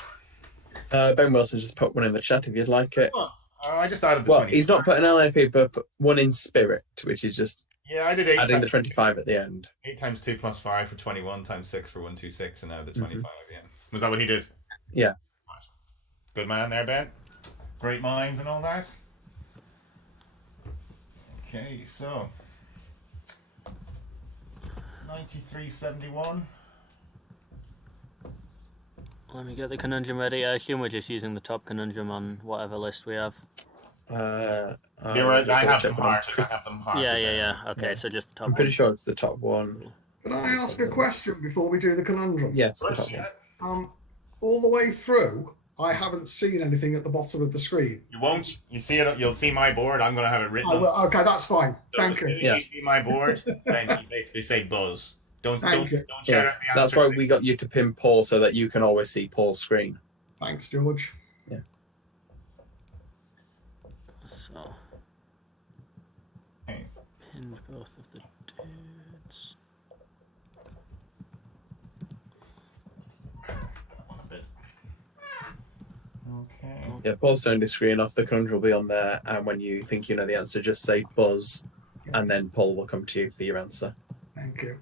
Ben Wilson just put one in the chat if you'd like it. Oh, I just added the Well, 20. he's not put an LNAP, but put one in spirit, which is just Yeah, I did 8 adding the 25 at the end. 8 times 2 plus 5 for 21 times 6 for 126, and now the 25 at the end. Was that what he did? Yeah. Good man there, Ben. Great minds and all that. Okay, so 93.71. Let me get the conundrum ready. I assume we're just using the top conundrum on whatever list we have. I have them hearted. Yeah. Okay, so just the top I'm pretty one. sure it's the top one. Can I ask a question before we do the conundrum? Yes, the top one. All the way through, I haven't seen anything at the bottom of the screen. You won't. You see it. You'll see my board. I'm going to have it written. Oh, well, okay, that's fine. So Thank you. as soon as you see my board, then you basically say buzz. Don't shout out the Yeah, that's answer. why we got you to pin Paul so that you can always see Paul's screen. Thanks, George. Yeah. So, Okay. pinned both of the dudes. Okay. Yeah, Paul's turned his screen off. The conundrum will be on there, and when you think you know the answer, just say buzz, and then Paul will come to you for your answer. Thank you.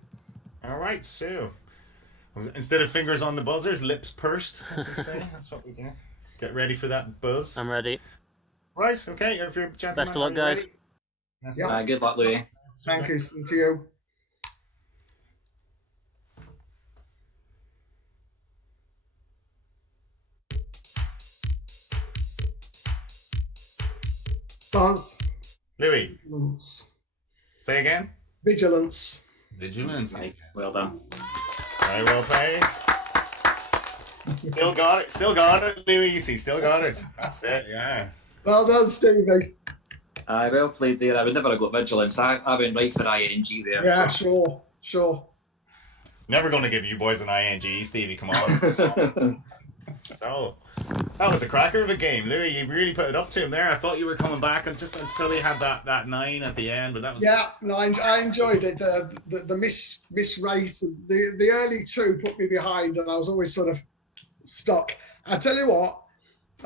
All right. So instead of fingers on the buzzers, lips pursed. As we say. That's what we do. Get ready for that buzz. I'm ready. Right. Okay. If you're gentlemen, Best of luck, are you guys. ready? Yes, Yeah. Good luck, Louie. Thank you. Same to you. Buzz. Louie, Vigilance. say again. Vigilance. Vigilance. Right, well done. Very well played. Still got it. Still got it, Louis. He still got it. That's it. Yeah. Well done, Stevie. Well played there. I would never have got vigilance. I went right for ING there. Yeah, So. sure. Never going to give you boys an ING, Stevie. Come on. So that was a cracker of a game, Louis. You really put it up to him there. I thought you were coming back and just until he had that 9 at the end, but that was No, I enjoyed it. The miss rate, the early 2 put me behind, and I was always sort of stuck. I tell you what,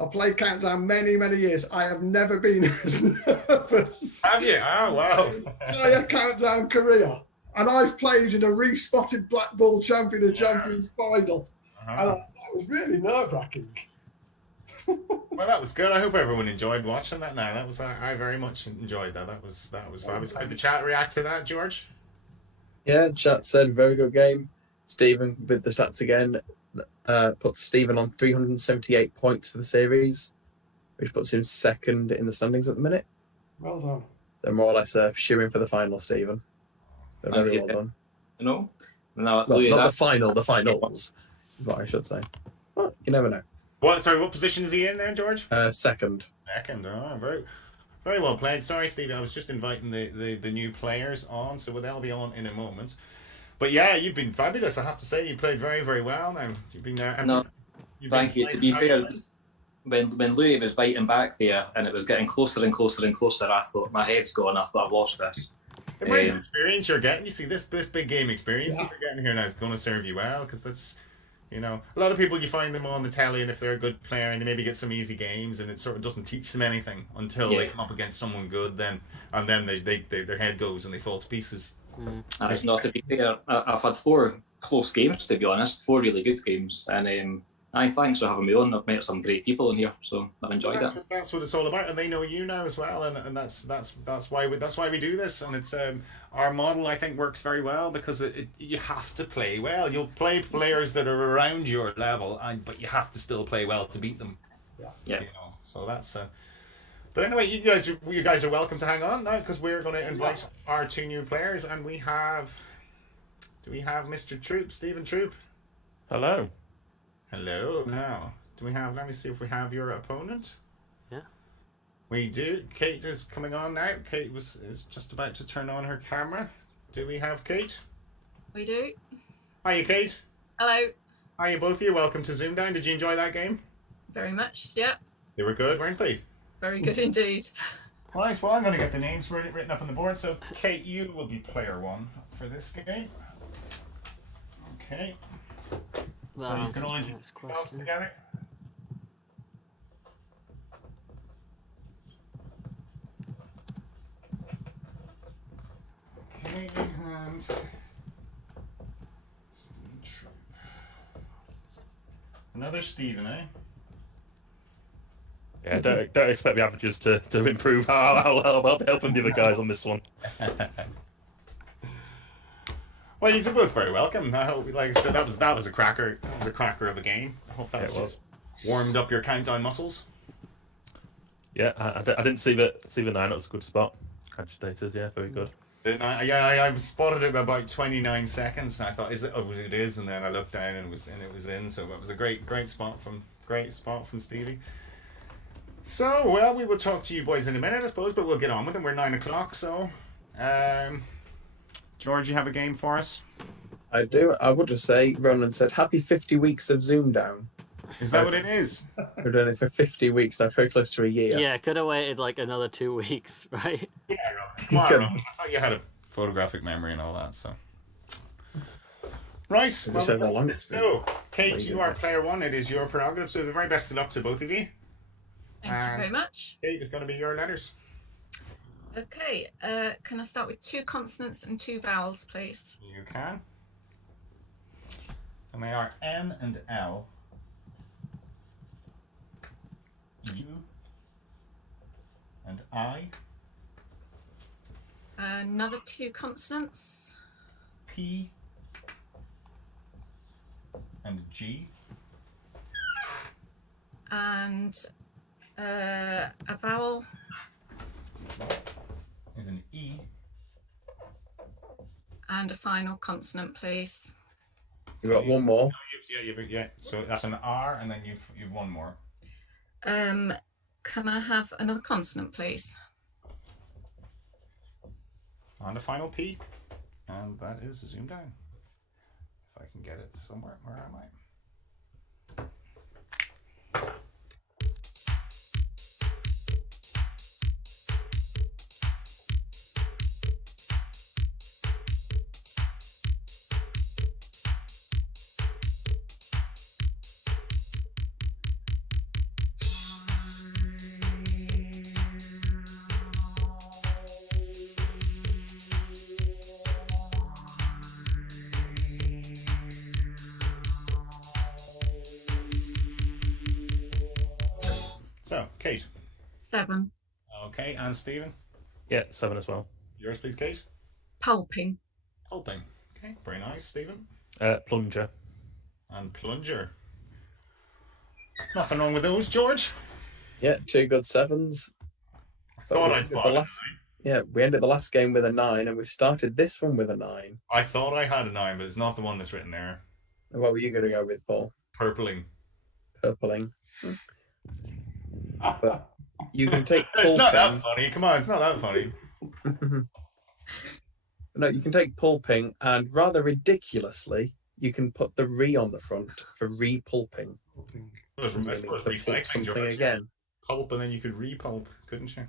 I've played Countdown many years. I have never been as nervous. Have you? Oh wow! Entire Countdown career, and I've played in a re-spotted Black Ball Champion of Champions final. And that was really nerve-wracking. Well, that was good. I hope everyone enjoyed watching that. Now that was I very much enjoyed that. That was fabulous. How did the chat react to that, George? Yeah, chat said very good game. Stephen with the stats again puts Stephen on 378 points for the series, which puts him second in the standings at the minute. Well done. So more or less shooing for the final, Stephen. So very well done. No, well, Louie, not the final, the finals, is what I should say. But you never know. What position is he in there, George? Second. Second. Oh, very well played. Sorry, Steve. I was just inviting the new players on, so they'll be on in a moment. But yeah, you've been fabulous. I have to say, you played very, very well. Now you've been thank you. To be fair, when Louie was biting back there and it was getting closer and closer and closer, I thought my head's gone. I thought I've lost this. The amount of experience you're getting, you see, this big game experience that you're getting here now is going to serve you well, because that's, you know, a lot of people, you find them on the telly, and if they're a good player and they maybe get some easy games, and it sort of doesn't teach them anything until they come up against someone good, then their head goes and they fall to pieces. And not to be fair, I've had 4 close games, to be honest, 4 really good games, and thanks for having me on. I've met some great people in here, so I've enjoyed it. That's what it's all about, and they know you now as well, and that's why we do this, and it's our model, I think, works very well, because you have to play well. You'll play players that are around your level, but you have to still play well to beat them. Yeah. You know, so that's. But anyway, you guys are welcome to hang on now, because we're going to invite our 2 new players, and we have. Do we have Mr. Troop, Stephen Troop? Hello. Hello. Now, do we have? Let me see if we have your opponent. Yeah. We do. Kate is coming on now. Kate is just about to turn on her camera. Do we have Kate? We do. Hiya, Kate. Hello. Hiya, both of you. Welcome to ZoomDown. Did you enjoy that game? Very much. Yeah. They were good, weren't they? Very good indeed. Nice. Well, I'm going to get the names written up on the board. So, Kate, you will be player 1 for this game. Okay. That So you can only answers do the next 12 question. together. Okay, and another Stephen, eh? Yeah, don't expect the averages to improve. I'll be helping the other guys on this one. Well, you're both very welcome. I hope, like I said, that was a cracker. That was a cracker of a game. I hope that's warmed up your countdown muscles. Yeah, I didn't see the 9. That was a good spot. Agitators, yeah, very good. I spotted it about 29 seconds, and I thought, is it? Oh, it is. And then I looked down, and it was in. So it was a great spot from Stevie. So, well, we will talk to you boys in a minute, I suppose, but we'll get on with it. We're 9 o'clock, so. George, you have a game for us? I do. I would just say, Ronan said, happy 50 weeks of ZoomDown. Is that what it is? We're doing it for 50 weeks now, very close to a year. Yeah, could have waited like another 2 weeks, right? Yeah, come on, Ronan. I thought you had a photographic memory and all that, so. Right, so, Kate, you are player 1. It is your prerogative, so the very best of luck to both of you. Thank you very much. Kate, it's going to be your letters. Okay. Can I start with 2 consonants and 2 vowels, please? You can. And they are N and L. U and I. Another 2 consonants. P and G. And a vowel. Is an E. And a final consonant, please. You've got one more. Yeah. So that's an R, and then you've one more. Can I have another consonant, please? And the final P, and that is ZoomDown. If I can get it somewhere, where am I? So, Kate. 7. Okay, and Stephen. Yeah, 7 as well. Yours, please, Kate. Pulping. Pulping. Okay, very nice, Stephen. Plunger. And plunger. Nothing wrong with those, George. Yeah, 2 good 7s. Thought I'd spotted a 9. We ended the last game with a 9, and we've started this one with a 9. I thought I had a 9, but it's not the one that's written there. What were you going to go with, Paul? Purpling. Purpling. But you can take pulping. It's not that funny. Come on, it's not that funny. No, you can take pulping, and rather ridiculously, you can put the re on the front for repulping. I suppose recycling, something George. again. Pulp, and then you could repulp, couldn't you?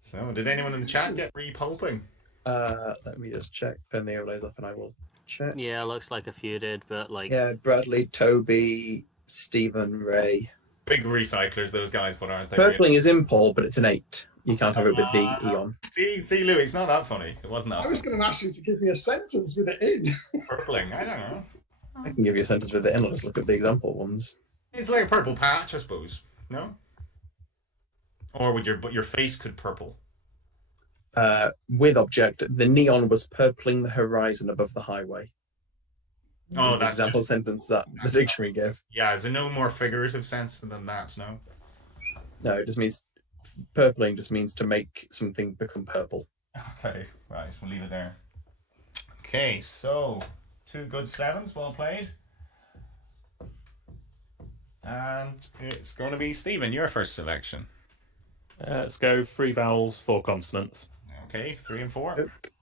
So, did anyone in the chat get repulping? Let me just check. Turn the overlays up, and I will check. Yeah, looks like a few did, but like. Yeah, Bradley, Toby, Stephen, Ray. Big recyclers, those guys, but aren't they? Purpling is in Paul, but it's an 8. You can't have it with the E on. See, Louie, it's not that funny. It wasn't that I was funny. going to ask you to give me a sentence with it in. Purpling, I don't know. I can give you a sentence with it in. I'll just look at the example ones. It's like a purple patch, I suppose. No? Or would your face could purple. With object, the neon was purpling the horizon above the highway. Oh, the that's example just, sentence that the that's dictionary gave. Yeah, is there no more figurative sense than that? No. No, it just means purpling just means to make something become purple. Okay, right, we'll leave it there. Okay, so 2 good 7s, well played. And it's going to be Stephen, your first selection. Let's go 3 vowels, 4 consonants. Okay, 3 and 4. Look.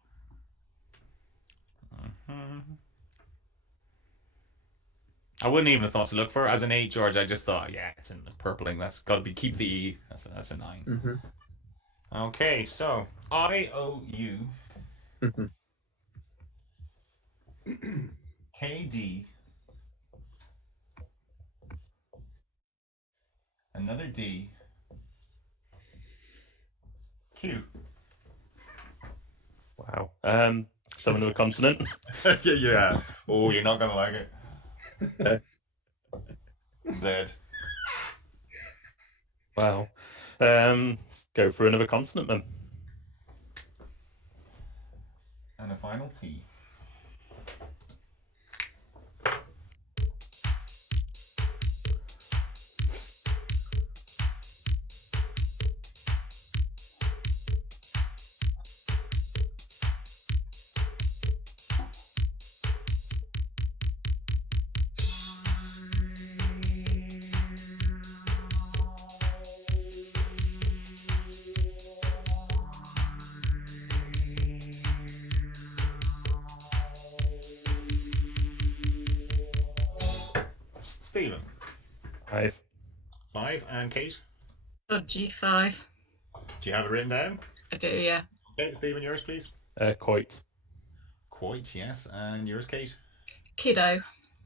I wouldn't even have thought to look for it. As an 8, George, I just thought, yeah, it's in purpling. That's got to be, keep the E. That's a 9. Mm-hmm. Okay, so IOU KD, another D, Q. Wow. Someone with a consonant. Yeah. Oh, you're not gonna like it. Z. Wow. Go for another consonant then. And a final T. Stephen. 5. 5, and Kate. Oh, G5. Do you have it written down? I do, yeah. Okay, Stephen, yours, please. Quite. Quite, yes. And yours, Kate? Kiddo.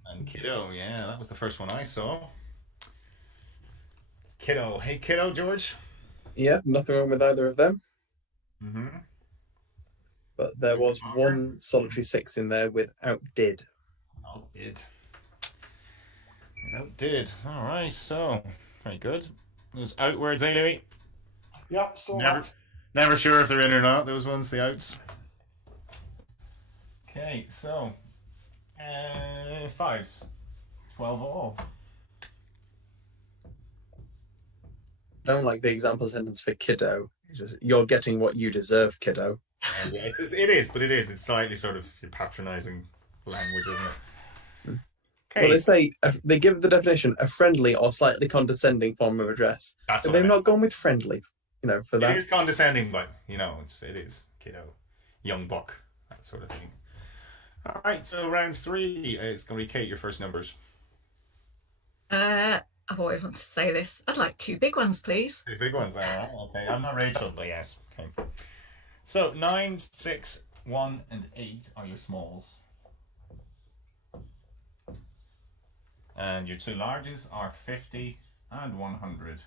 And Kiddo, yeah, that was the first one I saw. Kiddo. Hey, Kiddo, George. Yeah, nothing wrong with either of them. Mm-hmm. But there was one solitary 6 in there with outdid. Outdid. Outdid. All right, so very good. Those outwards, eh, Louie? Yep, saw Never, that. never sure if they're in or not. Those ones, the outs. Okay, so 5s, 12 all. I don't like the example sentence for kiddo. It's just, you're getting what you deserve, kiddo. Yeah, it is, but it is. It's slightly sort of patronising language, isn't it? Okay. Well, they say they give the definition a friendly or slightly condescending form of address. That's But what they've I meant. not gone with friendly, for It that. is condescending, but it is kiddo, young buck, that sort of thing. All right, so round 3 is going to be Kate. Your first numbers. I've always wanted to say this. I'd like 2 big ones, please. 2 big ones. All right. Okay, I'm not Rachel, but yes. Okay. So 9, 6, 1, and 8 are your smalls, and your 2 larges are 50 and 100.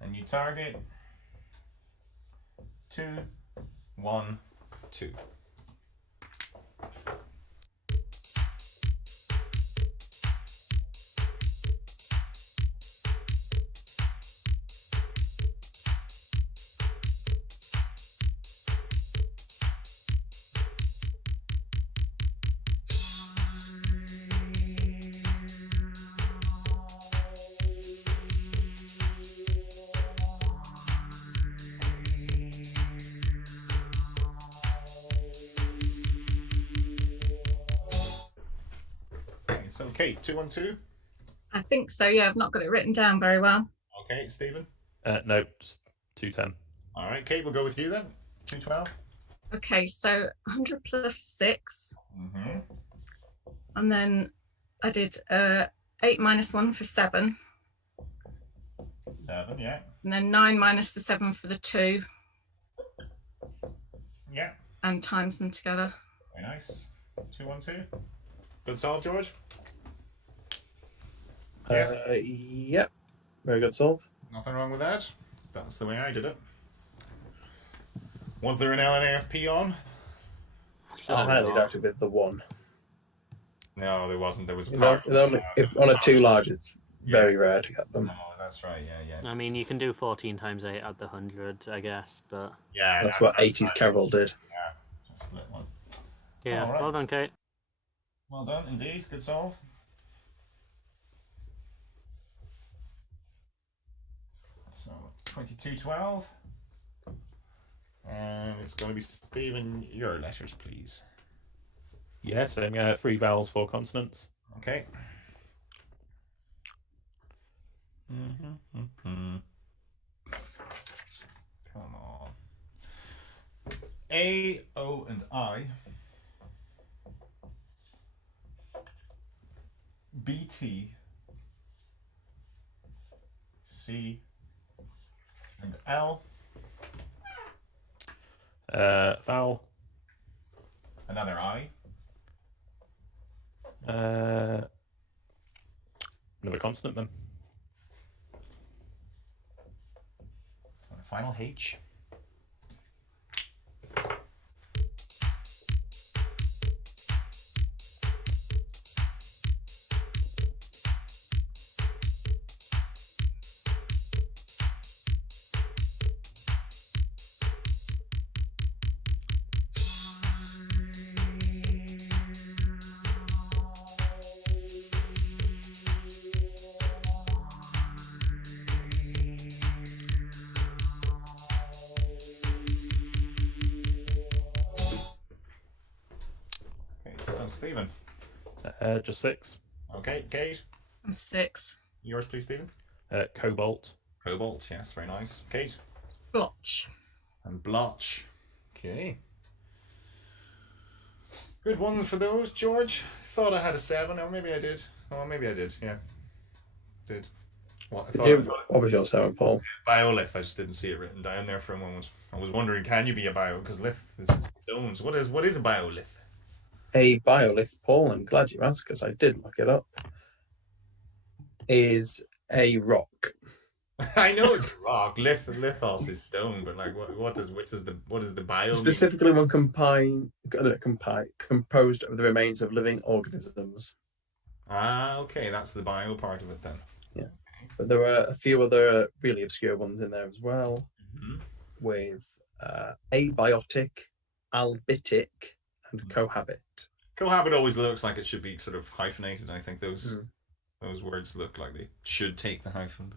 And you target 2, 1, 2. So, Kate, 212. I think so, yeah. I've not got it written down very well. Okay, Stephen. No, just 210. All right, Kate, we'll go with you then. 212. Okay, so 100 plus 6. Mm-hmm. And then I did 8 minus 1 for 7. 7, yeah. And then 9 minus the 7 for the 2. Yeah. And times them together. Very nice. 212. Good solve, George? Yes. Yep. Very good solve. Nothing wrong with that. That's the way I did it. Was there an LNAFP on? I highly doubt it with the 1. No, there wasn't. There was If on a 2 large, it's very rare to get them. No, that's right. Yeah. I mean, you can do 14 times 8 at the 100, I guess, but Yeah, That's what 80s right. Carol did. Yeah, just split one. yeah. All right. Well done, Kate. Well done, indeed. Good solve. So 2212. And it's going to be Stephen, your letters, please. Yeah, same. 3 vowels, 4 consonants. Okay. Come on. A, O, and I. B, T. C, and L. Vowel. Another I. Another consonant then. And a final H. Stephen. Just 6. Okay, Kate. And 6. Yours, please, Stephen. Cobalt. Cobalt, yes, very nice. Kate. Blotch. And blotch. Okay. Good ones for those, George. Thought I had a 7, or maybe I did. Oh, maybe I did, yeah. Did. What? What was your 7, Paul? Biolith. I just didn't see it written down there for a moment. I was wondering, can you be a bio? Because lith is stones. What is a biolith? A biolith, Paul, I'm glad you asked because I did look it up, is a rock. I know it's rock. Lithos is stone, but like, what is the bio? Specifically, one composed of the remains of living organisms. Ah, okay, that's the bio part of it then. Yeah, but there are a few other really obscure ones in there as well, with abiotic, albitic, and cohabit. Cohabit always looks like it should be sort of hyphenated. I think those words look like they should take the hyphen.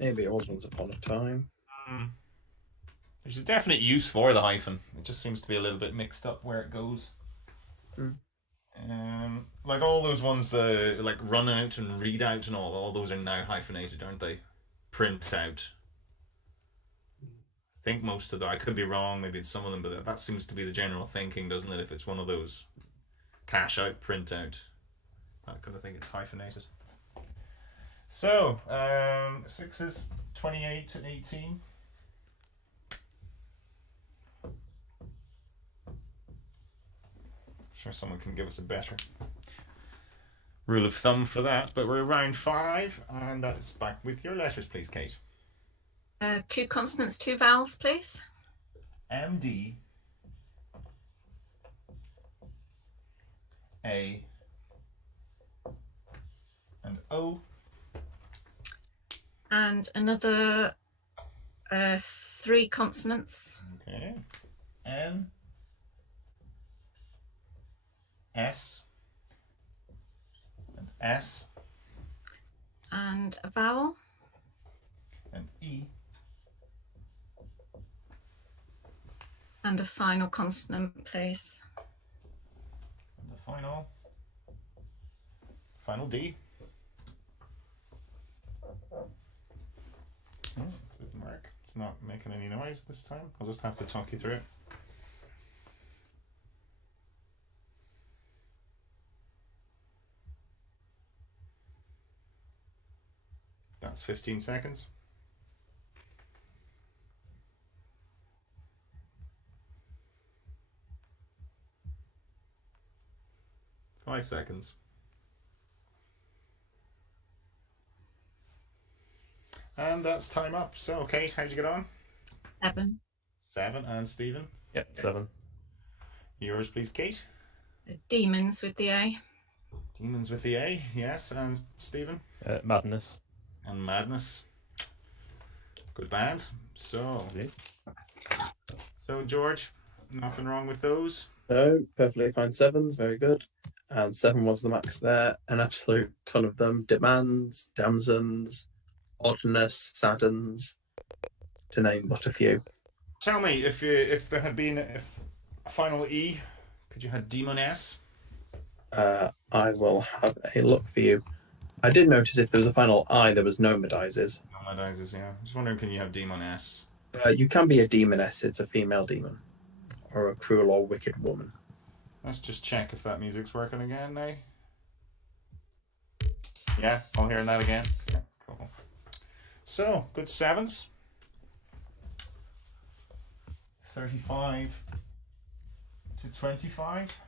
Maybe it was once upon a time. There's a definite use for the hyphen. It just seems to be a little bit mixed up where it goes. Like all those ones, like run out and read out and all those are now hyphenated, aren't they? Print out. I think most of them. I could be wrong. Maybe it's some of them, but that seems to be the general thinking, doesn't it? If it's one of those cash out, print out, I think it's hyphenated. So 6s, 28 to 18. I'm sure someone can give us a better rule of thumb for that, but we're around 5, and that's back with your letters, please, Kate. 2 consonants, 2 vowels, please. MD, A, and O. And another 3 consonants. Okay. N, S, and S, And a vowel. and E. And a final consonant, please. And the Final D. Oh, it didn't work. It's not making any noise this time. I'll just have to talk you through it. That's 15 seconds. Five seconds. And that's time up. So, Kate, how'd you get on? 7. 7. And Stephen? Yep, 7. Yours, please, Kate. Demons with the A. Demons with the A, yes. And Stephen? Madness. And Madness. Good band. So, George, nothing wrong with those? No, perfectly fine 7s, very good. And 7 was the max there. An absolute ton of them. Demands, Damsons, Oddness, Saddens, to name but a few. Tell me, if there had been a final E, could you have Demon S? I will have a look for you. I did notice if there was a final I, there was Nomadizes. Nomadizes, yeah. Just wondering, can you have Demon S? You can be a demoness. It's a female demon. Or a cruel or wicked woman. Let's just check if that music's working again now. Yeah, I'm hearing that again. Yeah, cool. So, good 7s. 35 to 25.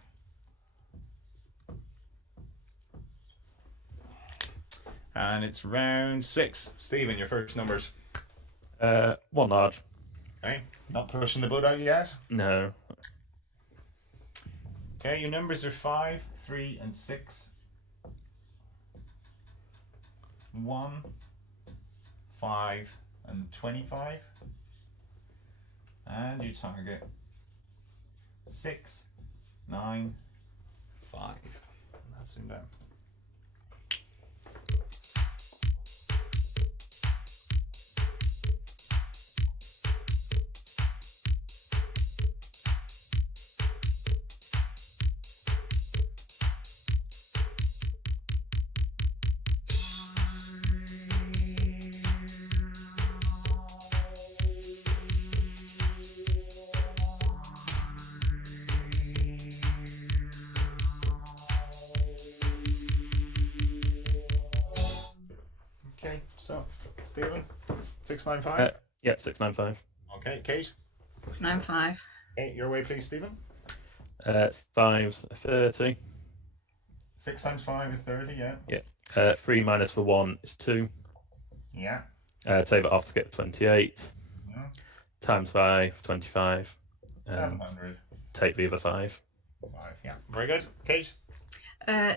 And it's round 6. Stephen, your first numbers. 1 large. Okay, not pushing the boat out yet. No. Okay, your numbers are 5, 3, and 6. 1, 5, and 25. And you target 6, 9, 5. That's in down. Okay, so Stephen, 695. Yeah, 695. Okay, Kate. 695. Okay, your way, please, Stephen. 5's 30. 6 times 5 is 30. Yeah. Yeah. 3 minus for 1 is 2. Yeah. Take it off to get 28. Yeah. Times 5, 25. 700. Take the other 5. 5. Yeah. Very good, Kate.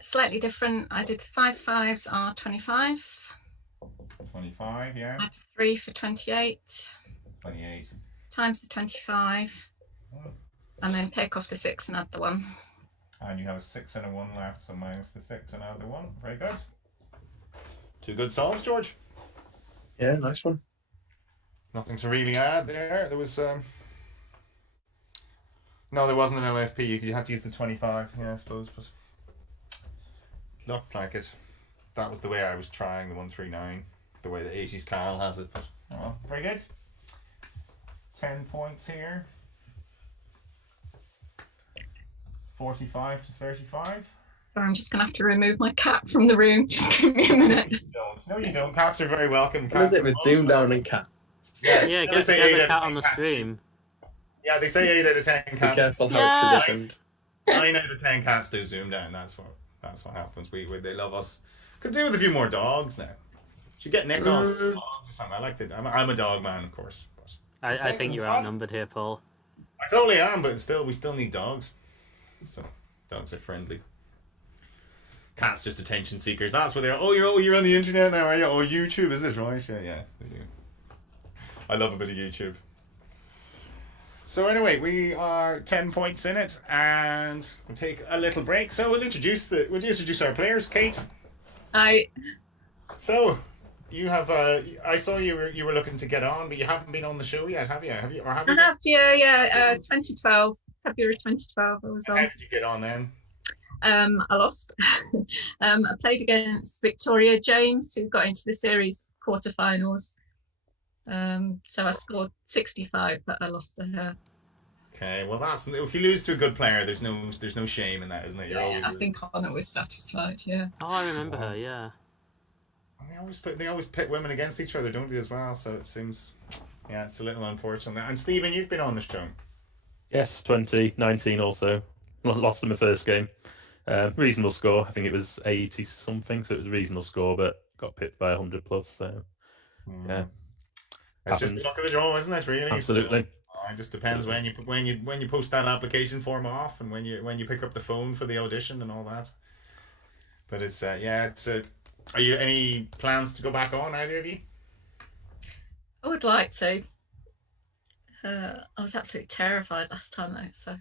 Slightly different. I did 5 5s are 25. 25. Yeah. Add 3 for 28. 28. Times the 25. And then take off the 6 and add the 1. And you have a 6 and a 1 left, so minus the 6 and add the 1. Very good. 2 good solves, George. Yeah, nice one. Nothing to really add there. There was no, there wasn't an LFP. You had to use the 25. Yeah, I suppose, but it looked like it. That was the way I was trying the 139. The way the 80s Carl has it. But oh well, very good. 10 points here. 45 to 35. Sorry, I'm just going to have to remove my cat from the room. Just give me a minute. You don't. No, you don't. Cats are very welcome. What is it with ZoomDown and cats? Yeah, Yeah, they get say the 8 out cat of on 10 the cats. stream. Yeah, they say 8 out of 10 Be cats. careful how Yes. it's positioned. 9 out of 10 cats do zoom down. That's what happens. They love us. Could do with a few more dogs now. Should get Nick on dogs or something. I like that. I'm a dog man, of course. But I think you're outnumbered here, Paul. I totally am, but we still need dogs. So dogs are friendly. Cats just attention seekers. That's what they're. Oh, you're on the internet now, are you? Oh, YouTube is it, right? Yeah. They do. I love a bit of YouTube. So anyway, we are 10 points in it, and we'll take a little break. So we'll introduce our players, Kate. I So you have. I saw you were looking to get on, but you haven't been on the show yet, have you? Have you? Or have you? have, yeah. 2012, February 2012, I was How on. did you get on then? I lost. I played against Victoria James, who got into the series quarterfinals. So I scored 65, but I lost to her. Okay, well that's if you lose to a good player, there's no shame in that, isn't it? You're Yeah, I always think Connor was satisfied. Yeah. Oh, I remember her. Yeah. they always pit women against each other, don't they, as well? So it seems, yeah, it's a little unfortunate. And Stephen, you've been on the show. Yes, 2019 also. Lost in the first game. Reasonable score. I think it was 80 something, so it was a reasonable score, but got pipped by 100 plus. So yeah, It's just the luck of the draw, isn't it? Really, absolutely. It just depends when you post that application form off, and when you pick up the phone for the audition and all that. But it's Are you any plans to go back on, either of you? I would like to. I was absolutely terrified last time though, so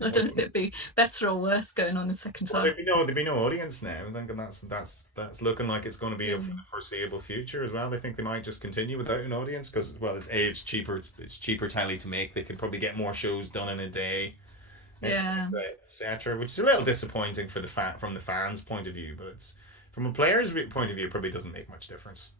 I don't know if it'd be better or worse going on a second time. Well, there'd be no audience now. I think that's looking like it's going to be for the foreseeable future as well. They think they might just continue without an audience because, well, it's cheaper. It's cheaper telly to make. They could probably get more shows done in a day, etc. Which is a little disappointing for from the fans' point of view, but it's from a player's point of view, it probably doesn't make much difference.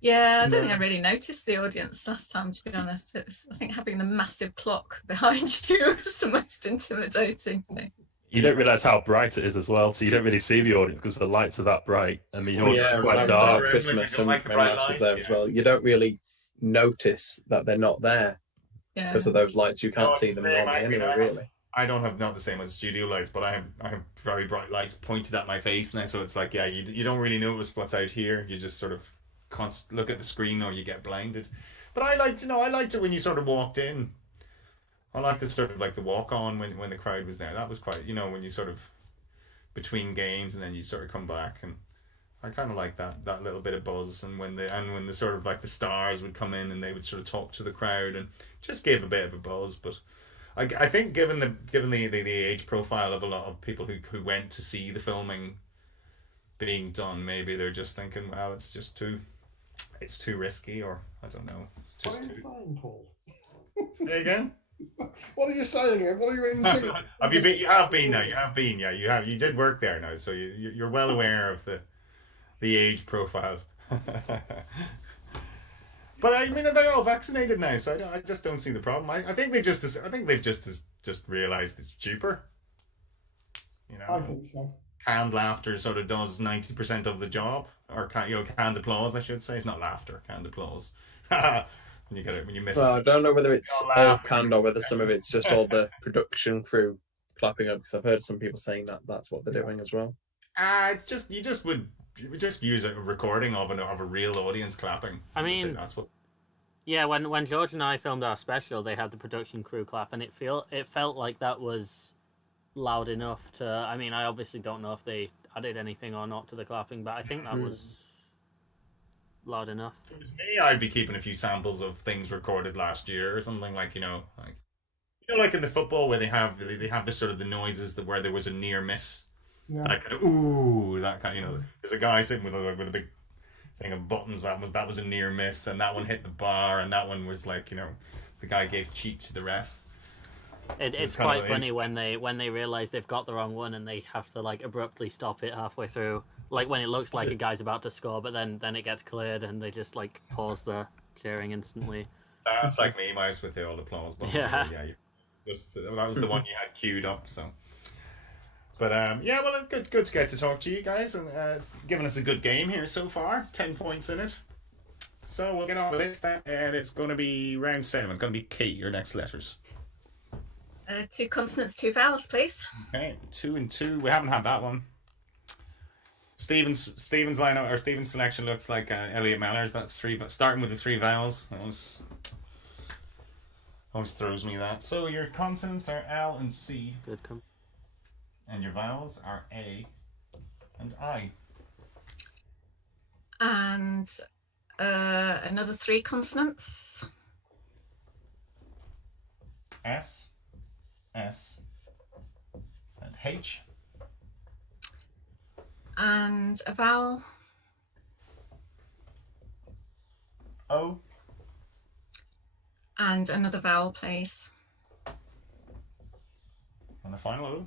Yeah, I don't think I really noticed the audience last time, to be honest. I think having the massive clock behind you was the most intimidating thing. You don't realise how bright it is as well, so you don't really see the audience because the lights are that bright. I mean, you're quite dark. Christmas and when lights was there as well, you don't really notice that they're not there because of those lights. You can't see them normally anyway, really. I don't have not the same as studio lights, but I have very bright lights pointed at my face now, so it's like, yeah, you don't really notice what's out here. You just sort of look at the screen or you get blinded. But I liked it when you sort of walked in. I liked the sort of like the walk on when the crowd was there. That was quite, when you sort of between games and then you sort of come back, and I kind of like that little bit of buzz. And when the sort of like the stars would come in and they would sort of talk to the crowd and just gave a bit of a buzz. But I think given the age profile of a lot of people who went to see the filming being done, maybe they're just thinking, well, it's too risky, or I don't know. It's just what are you saying, Paul? Hey, again? What are you saying? What are you into? Have you been? You have been now. You have been. Yeah, you have. You did work there now, so you're well aware of the age profile. But I mean, they're all vaccinated now, so I just don't see the problem. I think they've just realised it's cheaper. I think so. Canned laughter sort of does 90% of the job, or canned applause, I should say. It's not laughter, canned applause. When you miss. Well, I don't know whether it's all canned or whether some of it's just all the production crew clapping up, because I've heard some people saying that that's what they're doing as well. It's just you would just use a recording of a real audience clapping. I mean, that's what. Yeah, when George and I filmed our special, they had the production crew clap, and it felt like that was loud enough to. I mean, I obviously don't know if they added anything or not to the clapping, but I think that was loud enough. If it was me, I'd be keeping a few samples of things recorded last year or something, like like in the football where they have the sort of the noises where there was a near miss. Yeah. That kind of ooh, that kind of, there's a guy sitting with a big thing of buttons that was a near miss, and that one hit the bar, and that one was like, the guy gave cheek to the ref. It's quite funny when they realize they've got the wrong one and they have to like abruptly stop it halfway through, like when it looks like a guy's about to score, but then it gets cleared and they just like pause the cheering instantly. That's like me, Mice, with the old applause button. Yeah. That was the one you had queued up. So, but well, good to get to talk to you guys, and it's given us a good game here so far. 10 points in it. So we'll get on with this then, and it's going to be round 7. It's going to be K, your next letters. 2 consonants, 2 vowels, please. Okay, 2 and 2. We haven't had that one. Stephen's lineup or Stephen's selection looks like Elliot Maller's. That's 3, starting with the 3 vowels. Always throws me that. So your consonants are L and C. Good. And your vowels are A and I. And another 3 consonants. S, and H. And a vowel. O. And another vowel, please. And the final O.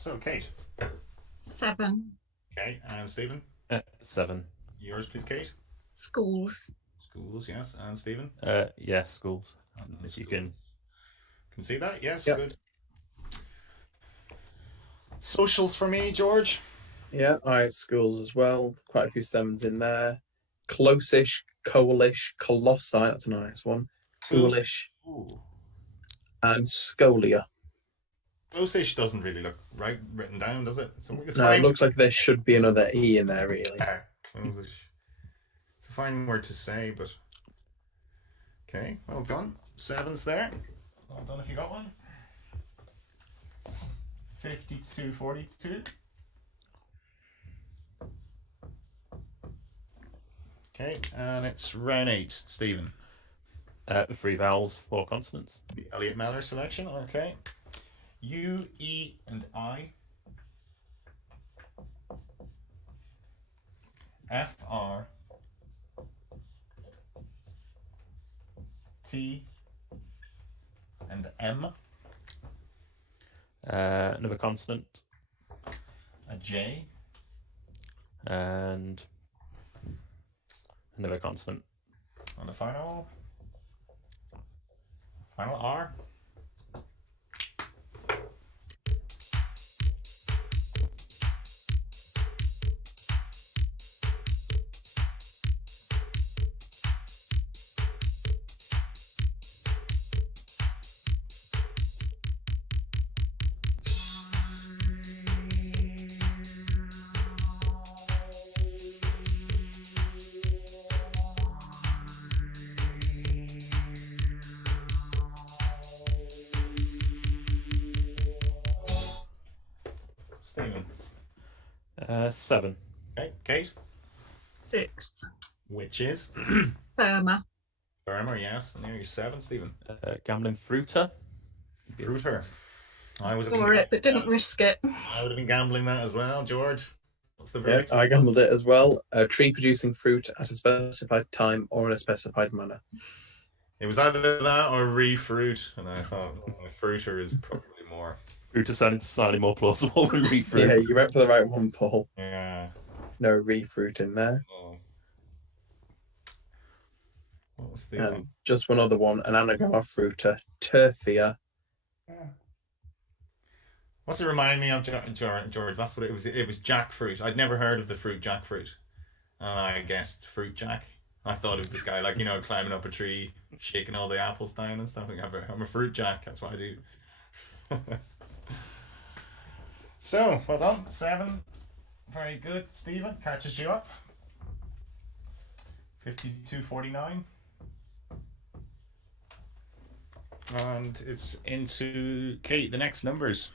so Kate. 7. Okay, and Stephen? 7. Yours, please, Kate. Schools. Schools, yes. And Stephen? Yeah, schools. And If you schools. Can see that? Yes, Yep. good. Socials for me, George. Yeah, I had schools as well. Quite a few 7s in there. Close-ish, coalish, colossi. That's a nice one. Coolish Ooh. and scolia. Close-ish doesn't really look right written down, does it? So it's No, fine. it looks like there should be another E in there, really. Yeah, close-ish. It's a fine word to say, but okay, well done. 7's there. Well done if you got one. 52-42. Okay, and it's round 8, Stephen. 3 vowels, 4 consonants. The Elliot Meller selection, okay. U, E, and I. F, R. T, and M. Another consonant. A J. And another consonant. And the final R. Stephen. 7. Okay, Kate. 6. Which is Burma. Burma, yes. And you're 7, Stephen. Gambling fruiter. Fruiter. I would have Saw it, but didn't risk it. I would have been gambling that as well, George. What's the Yeah, verdict? I gambled it as well. A tree producing fruit at a specified time or in a specified manner. It was either that or re-fruit, and I thought fruiter is probably more. Fruiter sounded slightly more plausible than refruit. Yeah, you went for the right one, Paul. Yeah. No re-fruit in there. Oh. What was the And just one other one, an anagram of fruiter, turfia. Yeah. What's it remind me of, George? That's what it was. It was jackfruit. I'd never heard of the fruit jackfruit, and I guessed fruit jack. I thought it was this guy, like, you know, climbing up a tree, shaking all the apples down and stuff. I'm a fruit jack. That's what I do. So, well done. 7. Very good. Stephen catches you up. 52-49. And it's into Kate, the next numbers.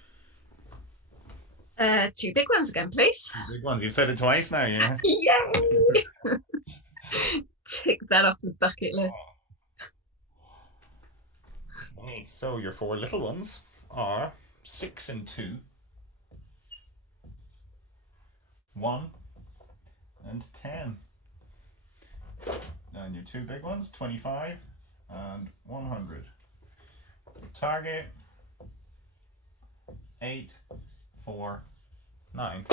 2 big ones again, please. Big ones. You've said it twice now, yeah? Yay! Tick that off the bucket list. Okay, so your 4 little ones are 6 and 2, 1 and 10. And your 2 big ones, 25 and 100. Target 8, 4, 9.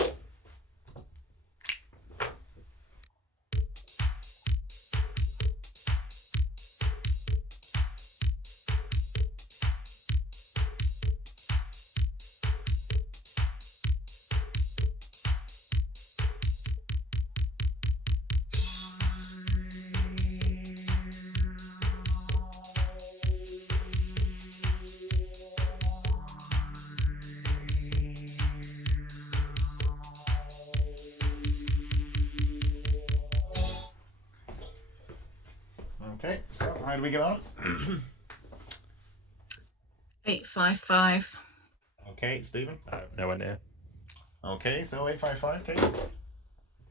Okay, so how do we get on? 855. Okay, Stephen. Nowhere near. Okay, so 855, Kate.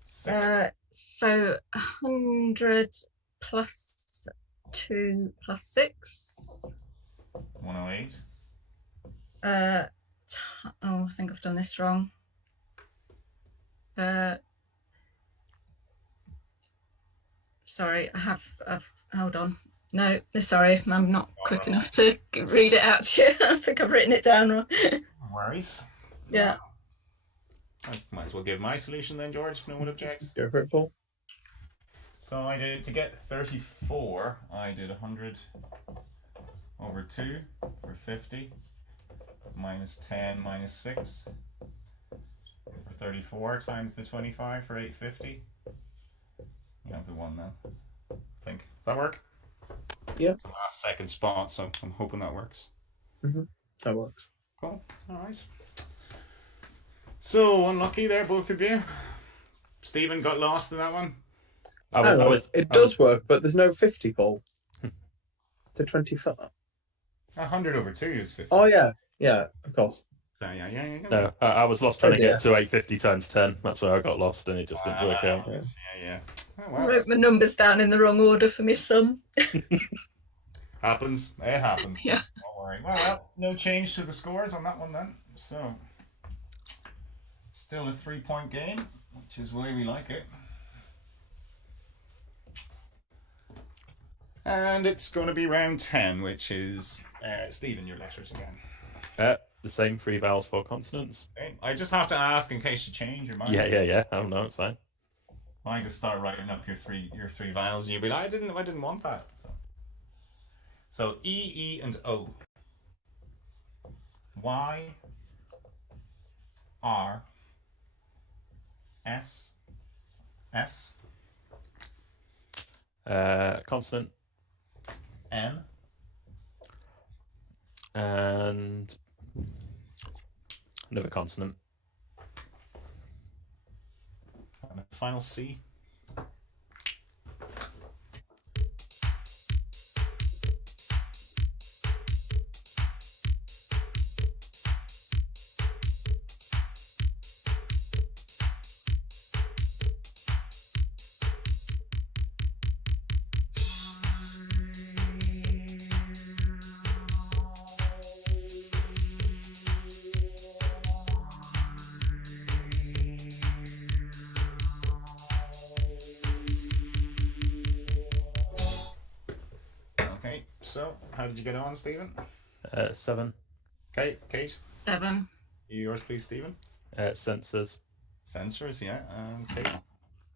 6. So 100 plus 2 plus 6. 108. Oh, I think I've done this wrong. Sorry, I've hold on. No, sorry, I'm not quick enough to read it out to you. I think I've written it down wrong. No worries. Yeah. I might as well give my solution then, George, if no one objects. Go for it, Paul. So I did, to get 34, I did 100 over 2 for 50, minus 10 minus 6 for 34 times the 25 for 850. You have the one now, I think. Does that work? Yeah. It's the last second spot, so I'm hoping that works. That works. Cool. Alright. So, unlucky there, both of you. Stephen got lost in that one. It does work, but there's no 50, Paul. The 25. 100 over 2 is 50. Oh, yeah. Yeah, of course. So, yeah. No, I was lost trying to get to 850 times 10. That's where I got lost, and it just didn't work out. Yeah. Oh, I well. wrote my numbers down in the wrong order for my sum. Happens. It happens. Yeah. Don't worry. Well, no change to the scores on that one then. So, still a 3-point game, which is the way we like it. And it's going to be round 10, which is Stephen, your letters again. The same 3 vowels, 4 consonants. Okay. I just have to ask in case you change your mind. Yeah. I don't know, it's fine. I just start writing up your three vowels, and you'll be like, I didn't want that. So E, and O. Y, R, S. Consonant. N. And another consonant. And a final C. So, how did you get on, Stephen? 7. Okay, Kate? 7. Yours, please, Stephen? Sensors. Sensors, yeah. Kate?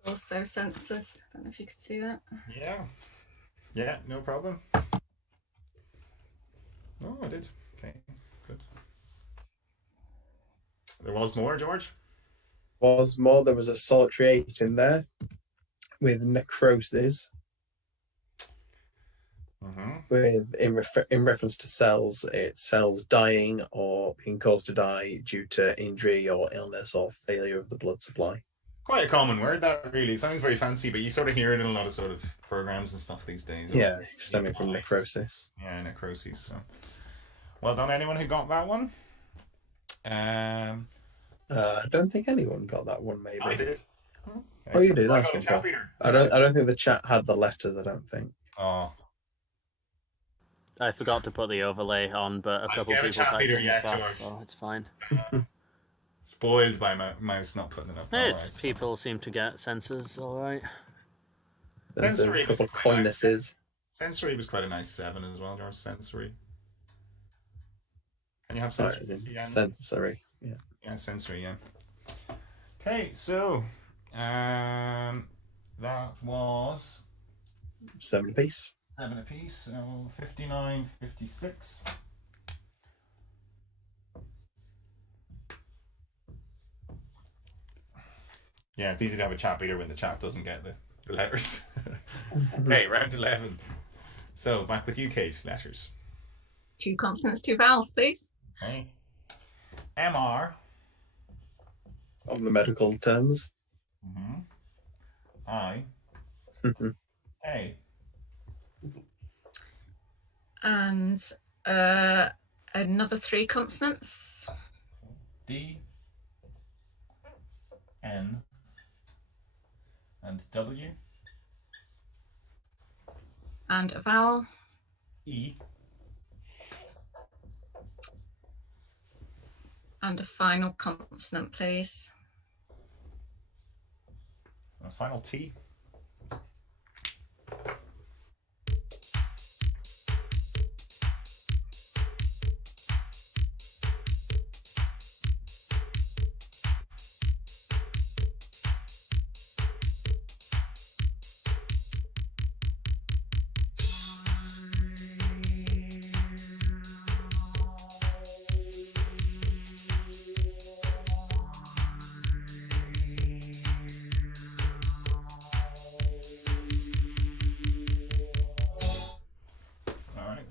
Also sensors. Don't know if you can see that. Yeah, no problem. Oh, I did. Okay, good. There was more, George? Was more. There was a solitary 8 in there with necrosis. With in reference to cells, it's cells dying or being caused to die due to injury or illness or failure of the blood supply. Quite a common word, that really. Sounds very fancy, but you sort of hear it in a lot of sort of programs and stuff these days. Yeah, stemming from necrosis. Yeah, necrosis. So, well done, anyone who got that one. I don't think anyone got that one. Maybe I did. Oh, you did. I That's got a good. chat reader. I don't think the chat had the letters. I don't think. Oh. I forgot to put the overlay on, but a couple people typed in the chat, so it's fine. Spoiled by my mouse not putting it up. Yes, people seem to get sensors all right. There's a couple of coinuses. Sensory was quite a nice 7 as well, George. Sensory. Can you have sensory? Sensory, yeah. Yeah, sensory, yeah. Okay, so that was 7 apiece. 7 apiece, so 59, 56. Yeah, it's easy to have a chat beater when the chat doesn't get the letters. Okay, round 11. So, back with you, Kate. Letters. 2 consonants, 2 vowels, please. Okay. MR. On the medical terms. I. A. And another 3 consonants. D. N. And W. And a vowel. E. And a final consonant, please. And a final T.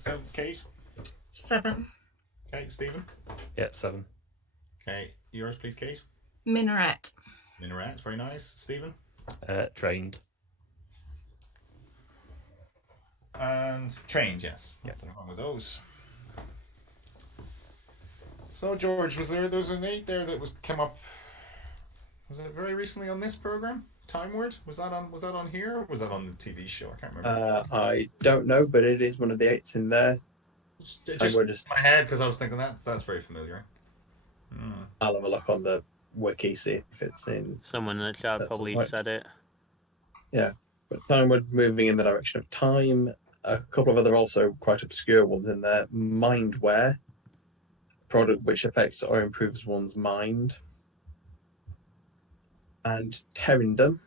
So, Kate? 7. Okay, Stephen? Yeah, 7. Okay, yours, please, Kate. Minaret. Minaret, very nice. Stephen? Trained. And trained, yes. Nothing wrong with those. So, George, was there was an 8 there that came up? Was it very recently on this program? Time Word? Was that on here? Or was that on the TV show? I can't remember. I don't know, but it is one of the 8s in there. Just in my head because I was thinking that's very familiar. I'll have a look on the wiki, see if it's in. Someone in the chat probably said it. Yeah, but Time Word moving in the direction of time. A couple of other also quite obscure ones in there. Mindware, product which affects or improves one's mind. And Terindom,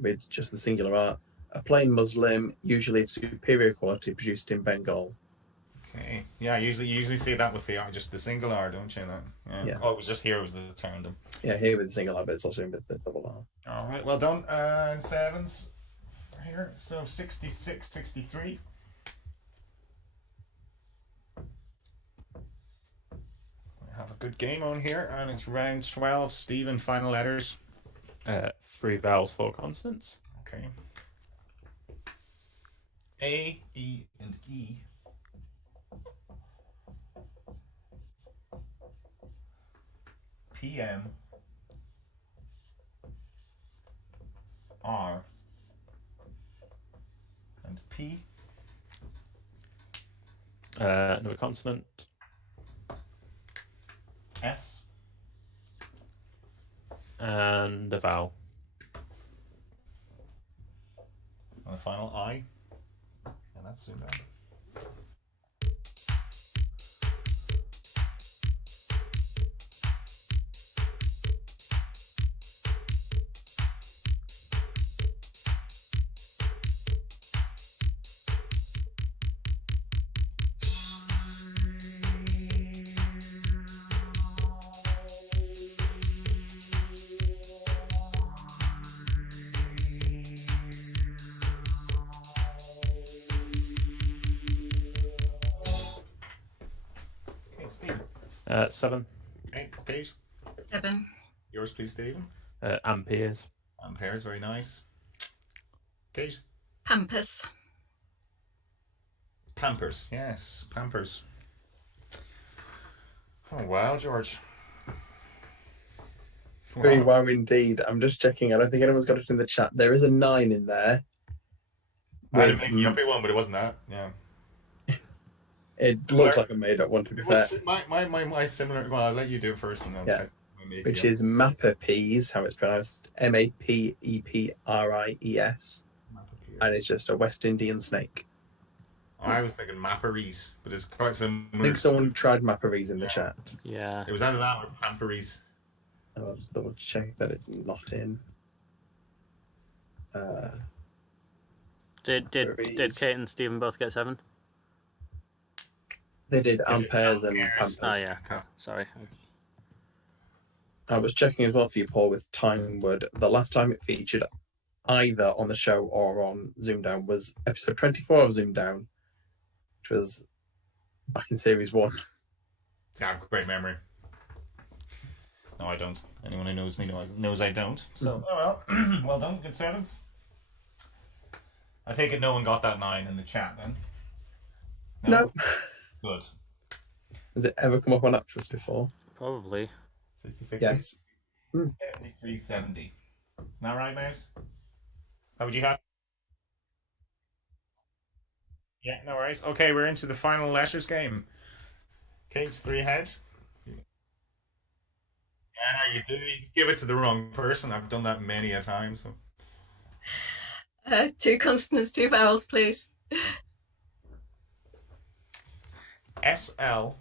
with just the singular art, a plain Muslim, usually of superior quality, produced in Bengal. Okay. Yeah, usually see that with the just the single R, don't you? Yeah. Oh, it was just here. It was the Terindom. Yeah, here with the single R, but it's also with the double R. All right. Well done. And 7s here. So 66, 63. Have a good game on here, and it's round 12. Stephen, final letters. 3 vowels, 4 consonants. Okay. A, E, and E. PM. R. And P. Another consonant. S. And a vowel. And the final I. And that's soon done. Steve. 7. Okay, Kate. 7. Yours, please, Stephen. Amperes. Amperes, very nice. Kate. Pampers. Pampers, yes, Pampers. Oh wow, George. Very wow indeed. I'm just checking. I don't think anyone's got it in the chat. There is a 9 in there. I had to make the uppy one, but it wasn't that. Yeah. It looks like a made-up one, to be fair. My similar. Well, I'll let you do it first, and then Yeah. Which is Mapperpies, how it's pronounced. Mapepries. And it's just a West Indian snake. I was thinking Mapperies, but it's quite similar. I think someone tried Mapperies in the chat. Yeah. It was either that or Pamperies. I'll just double check that it's not in. Did Kate and Stephen both get 7? They did Amperes and Amperes. Pampers. Oh yeah. Sorry. I was checking as well for you, Paul, with Time Word. The last time it featured either on the show or on ZoomDown was episode 24 of ZoomDown, which was back in series 1. I have great memory. No, I don't. Anyone who knows me knows I don't. So, oh well. Well done. Good 7s. I take it no one got that 9 in the chat then? No. Good. Has it ever come up on Actress before? Probably. 66. Yes. 73, 70. Isn't that right, Mouse? How would you have? Yeah, no worries. Okay, we're into the final letters game. Kate's 3 head. Yeah, you do. You give it to the wrong person. I've done that many a time. So 2 consonants, 2 vowels, please. SL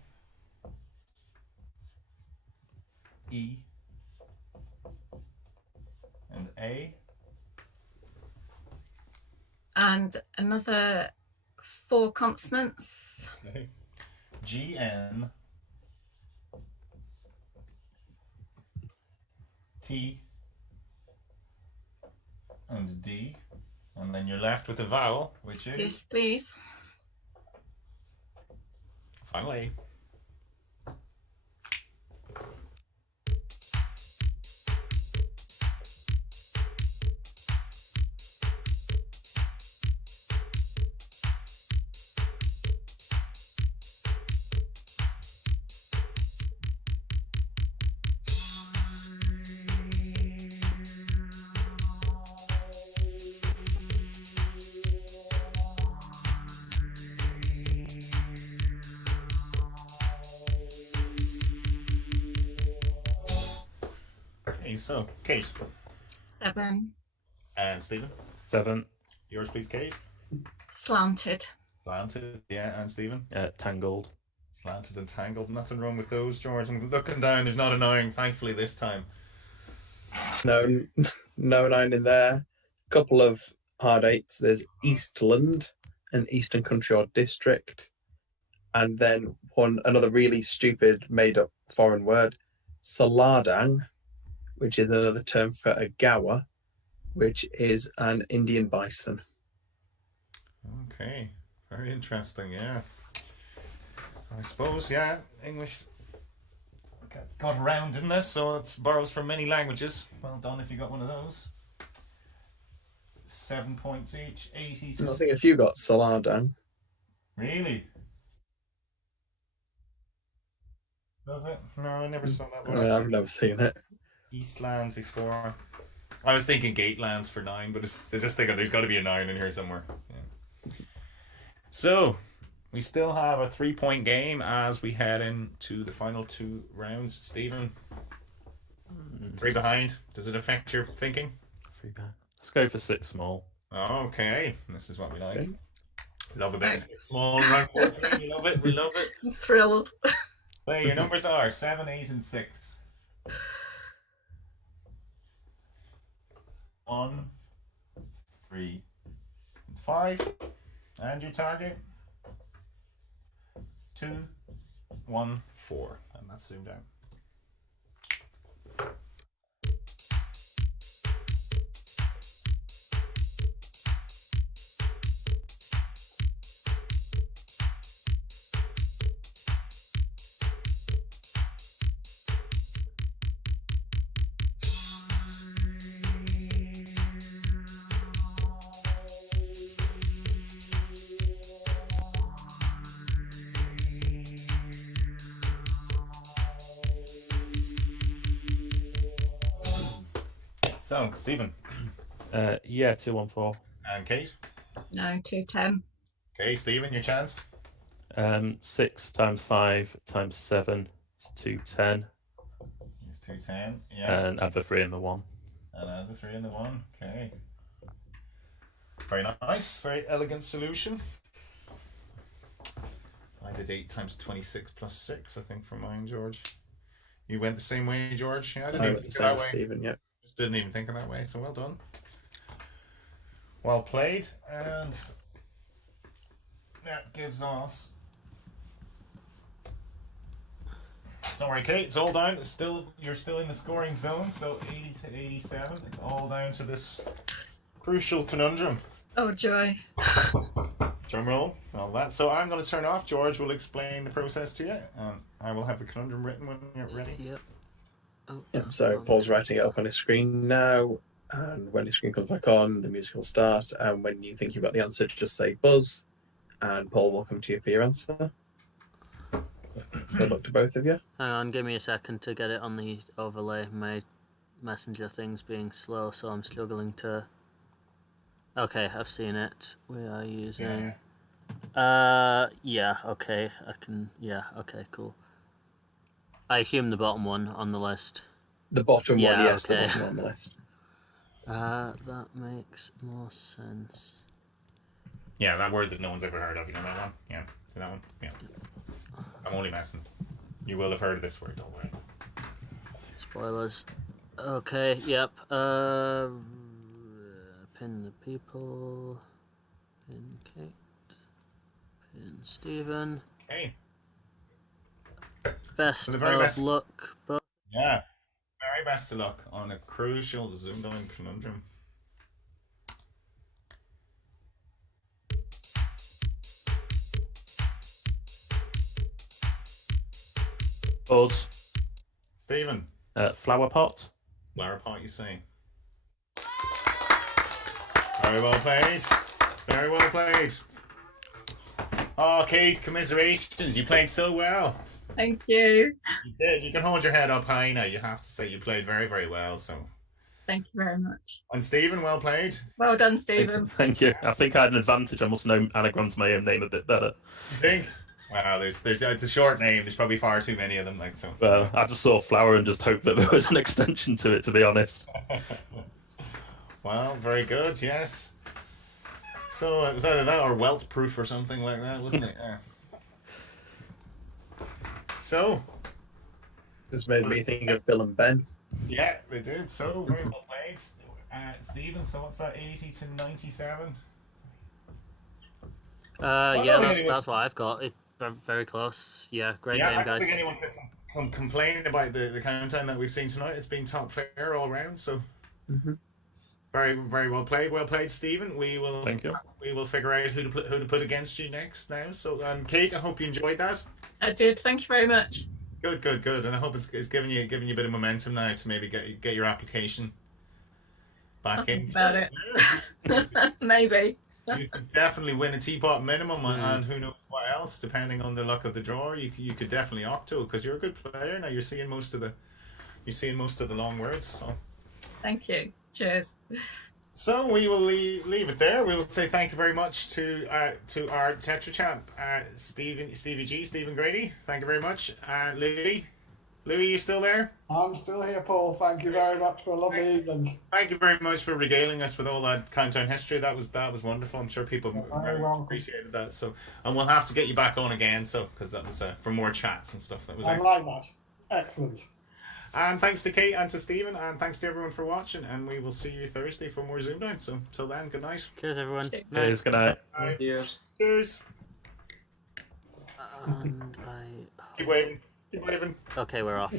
E and A. And another 4 consonants. Okay. GN T and D, and then you're left with a vowel, which is Yes, please. Finally. Okay, so Kate 7. and Stephen. 7. Yours, please, Kate. Slanted. Slanted, yeah, and Stephen. Tangled. Slanted and tangled. Nothing wrong with those, George. I'm looking down. There's not a 9, thankfully, this time. No, no 9 in there. Couple of hard 8s. There's Eastland, an Eastern Country or District, and then another really stupid made-up foreign word, Saladang, which is another term for a gawa, which is an Indian bison. Okay, very interesting, yeah. I suppose, yeah, English got around, didn't it? So it borrows from many languages. Well done if you got one of those. 7 points each, 80. I think if you got Saladang. Really? Does it? No, I never saw that one. I've never seen it. Eastlands before. I was thinking Gatelands for 9, but it's just thinking there's got to be a 9 in here somewhere. Yeah. So, we still have a 3-point game as we head into the final 2 rounds. Stephen, 3 behind. Does it affect your thinking? 3 behind. Let's go for 6 small. Okay, this is what we like. Okay. Love a bit of 6 small round 14. We love it. We love it. I'm thrilled. So your numbers are 7, 8, and 6. 1, 3, 5, and your target 2, 1, 4, and that's zoomed out. So, Stephen. Yeah, 2, 1, 4. And Kate. No, 2, 10. Okay, Stephen, your chance. 6 times 5 times 7 is 210. Use 210. Yeah. And add the 3 and the 1. And add the 3 and the 1. Okay. Very nice. Very elegant solution. I did 8 times 26 plus 6, I think, for mine, George. You went the same way, George? Yeah, I didn't even think of that way. Stephen, yeah. Just didn't even think of that way, so well done. Well played, and that gives us... Don't worry, Kate, it's all down. It's still, you're still in the scoring zone, so 80 to 87. It's all down to this crucial conundrum. Oh, joy. Drum roll, all that. So I'm going to turn off. George will explain the process to you. I will have the conundrum written when you're ready. Yep. Oh, Yep, so Paul's writing it up on his screen now, and when his screen comes back on, the music will start, and when you think you've got the answer, just say buzz, and Paul will come to you for your answer. Good luck to both of you. hang on, give me a second to get it on the overlay. My messenger thing's being slow, so I'm struggling to... Okay, I've seen it. We are using... yeah, okay, I can... Yeah, okay, cool. I assume the bottom one on the list. The bottom one, yes, okay. the bottom on the list. That makes more sense. Yeah, that word that no one's ever heard of. You know that one? Yeah. See that one? Yeah. I'm only messing. You will have heard of this word, don't worry. Spoilers. Okay, yep. Pin the people. Pin Kate. Pin Stephen. Okay. Best For the very of best. luck. Yeah. Very best of luck on a crucial ZoomDown conundrum. Buzz. Stephen. Flower pot. Flower pot, you say. Very well played. Very well played. Oh, Kate, commiserations. You played so well. Thank you. You did. You can hold your head up high now. You have to say you played very, very well. So. Thank you very much. And Stephen, well played. Well done, Stephen. Thank you. I think I had an advantage. I must know anagrams my own name a bit better. You think? Wow, there's it's a short name. There's probably far too many of them. Like so. Well, I just saw flower and just hoped that there was an extension to it. To be honest. Well, very good. Yes. So it was either that or welt proof or something like that, wasn't it? Yeah. So. This made me think of Bill and Ben. Yeah, they did. So very well played, Stephen. So what's that? 80 to 97. Yeah, that's what I've got. It's very close. Yeah, great game, I don't guys. think anyone can complain about the countdown that we've seen tonight. It's been top fair all round. So. Very, very well played. Well played, Stephen. We will. Thank you. We will figure out who to put against you next now. So, Kate, I hope you enjoyed that. I did. Thank you very much. Good, and I hope it's giving you a bit of momentum now to maybe get your application back in. About it. Maybe. You could definitely win a teapot minimum, and who knows what else, depending on the luck of the draw. You could definitely opt to, because you're a good player now. You're seeing most of the long words. So. Thank you. Cheers. So we will leave it there. We will say thank you very much to our Tetra champ, Steven Grady. Thank you very much. Louie, you still there? I'm still here, Paul. Thank you very much for a lovely evening. Thank you very much for regaling us with all that countdown history. That was wonderful. I'm sure people very appreciated that. So, and we'll have to get you back on again. So, because that was for more chats and stuff. That was. I like that. Excellent. And thanks to Kate and to Stephen, and thanks to everyone for watching. And we will see you Thursday for more ZoomDown. So, till then, good night. Cheers, everyone. Cheers. Good night. Cheers. Cheers. And Keep waving. Keep waving. Okay, we're off.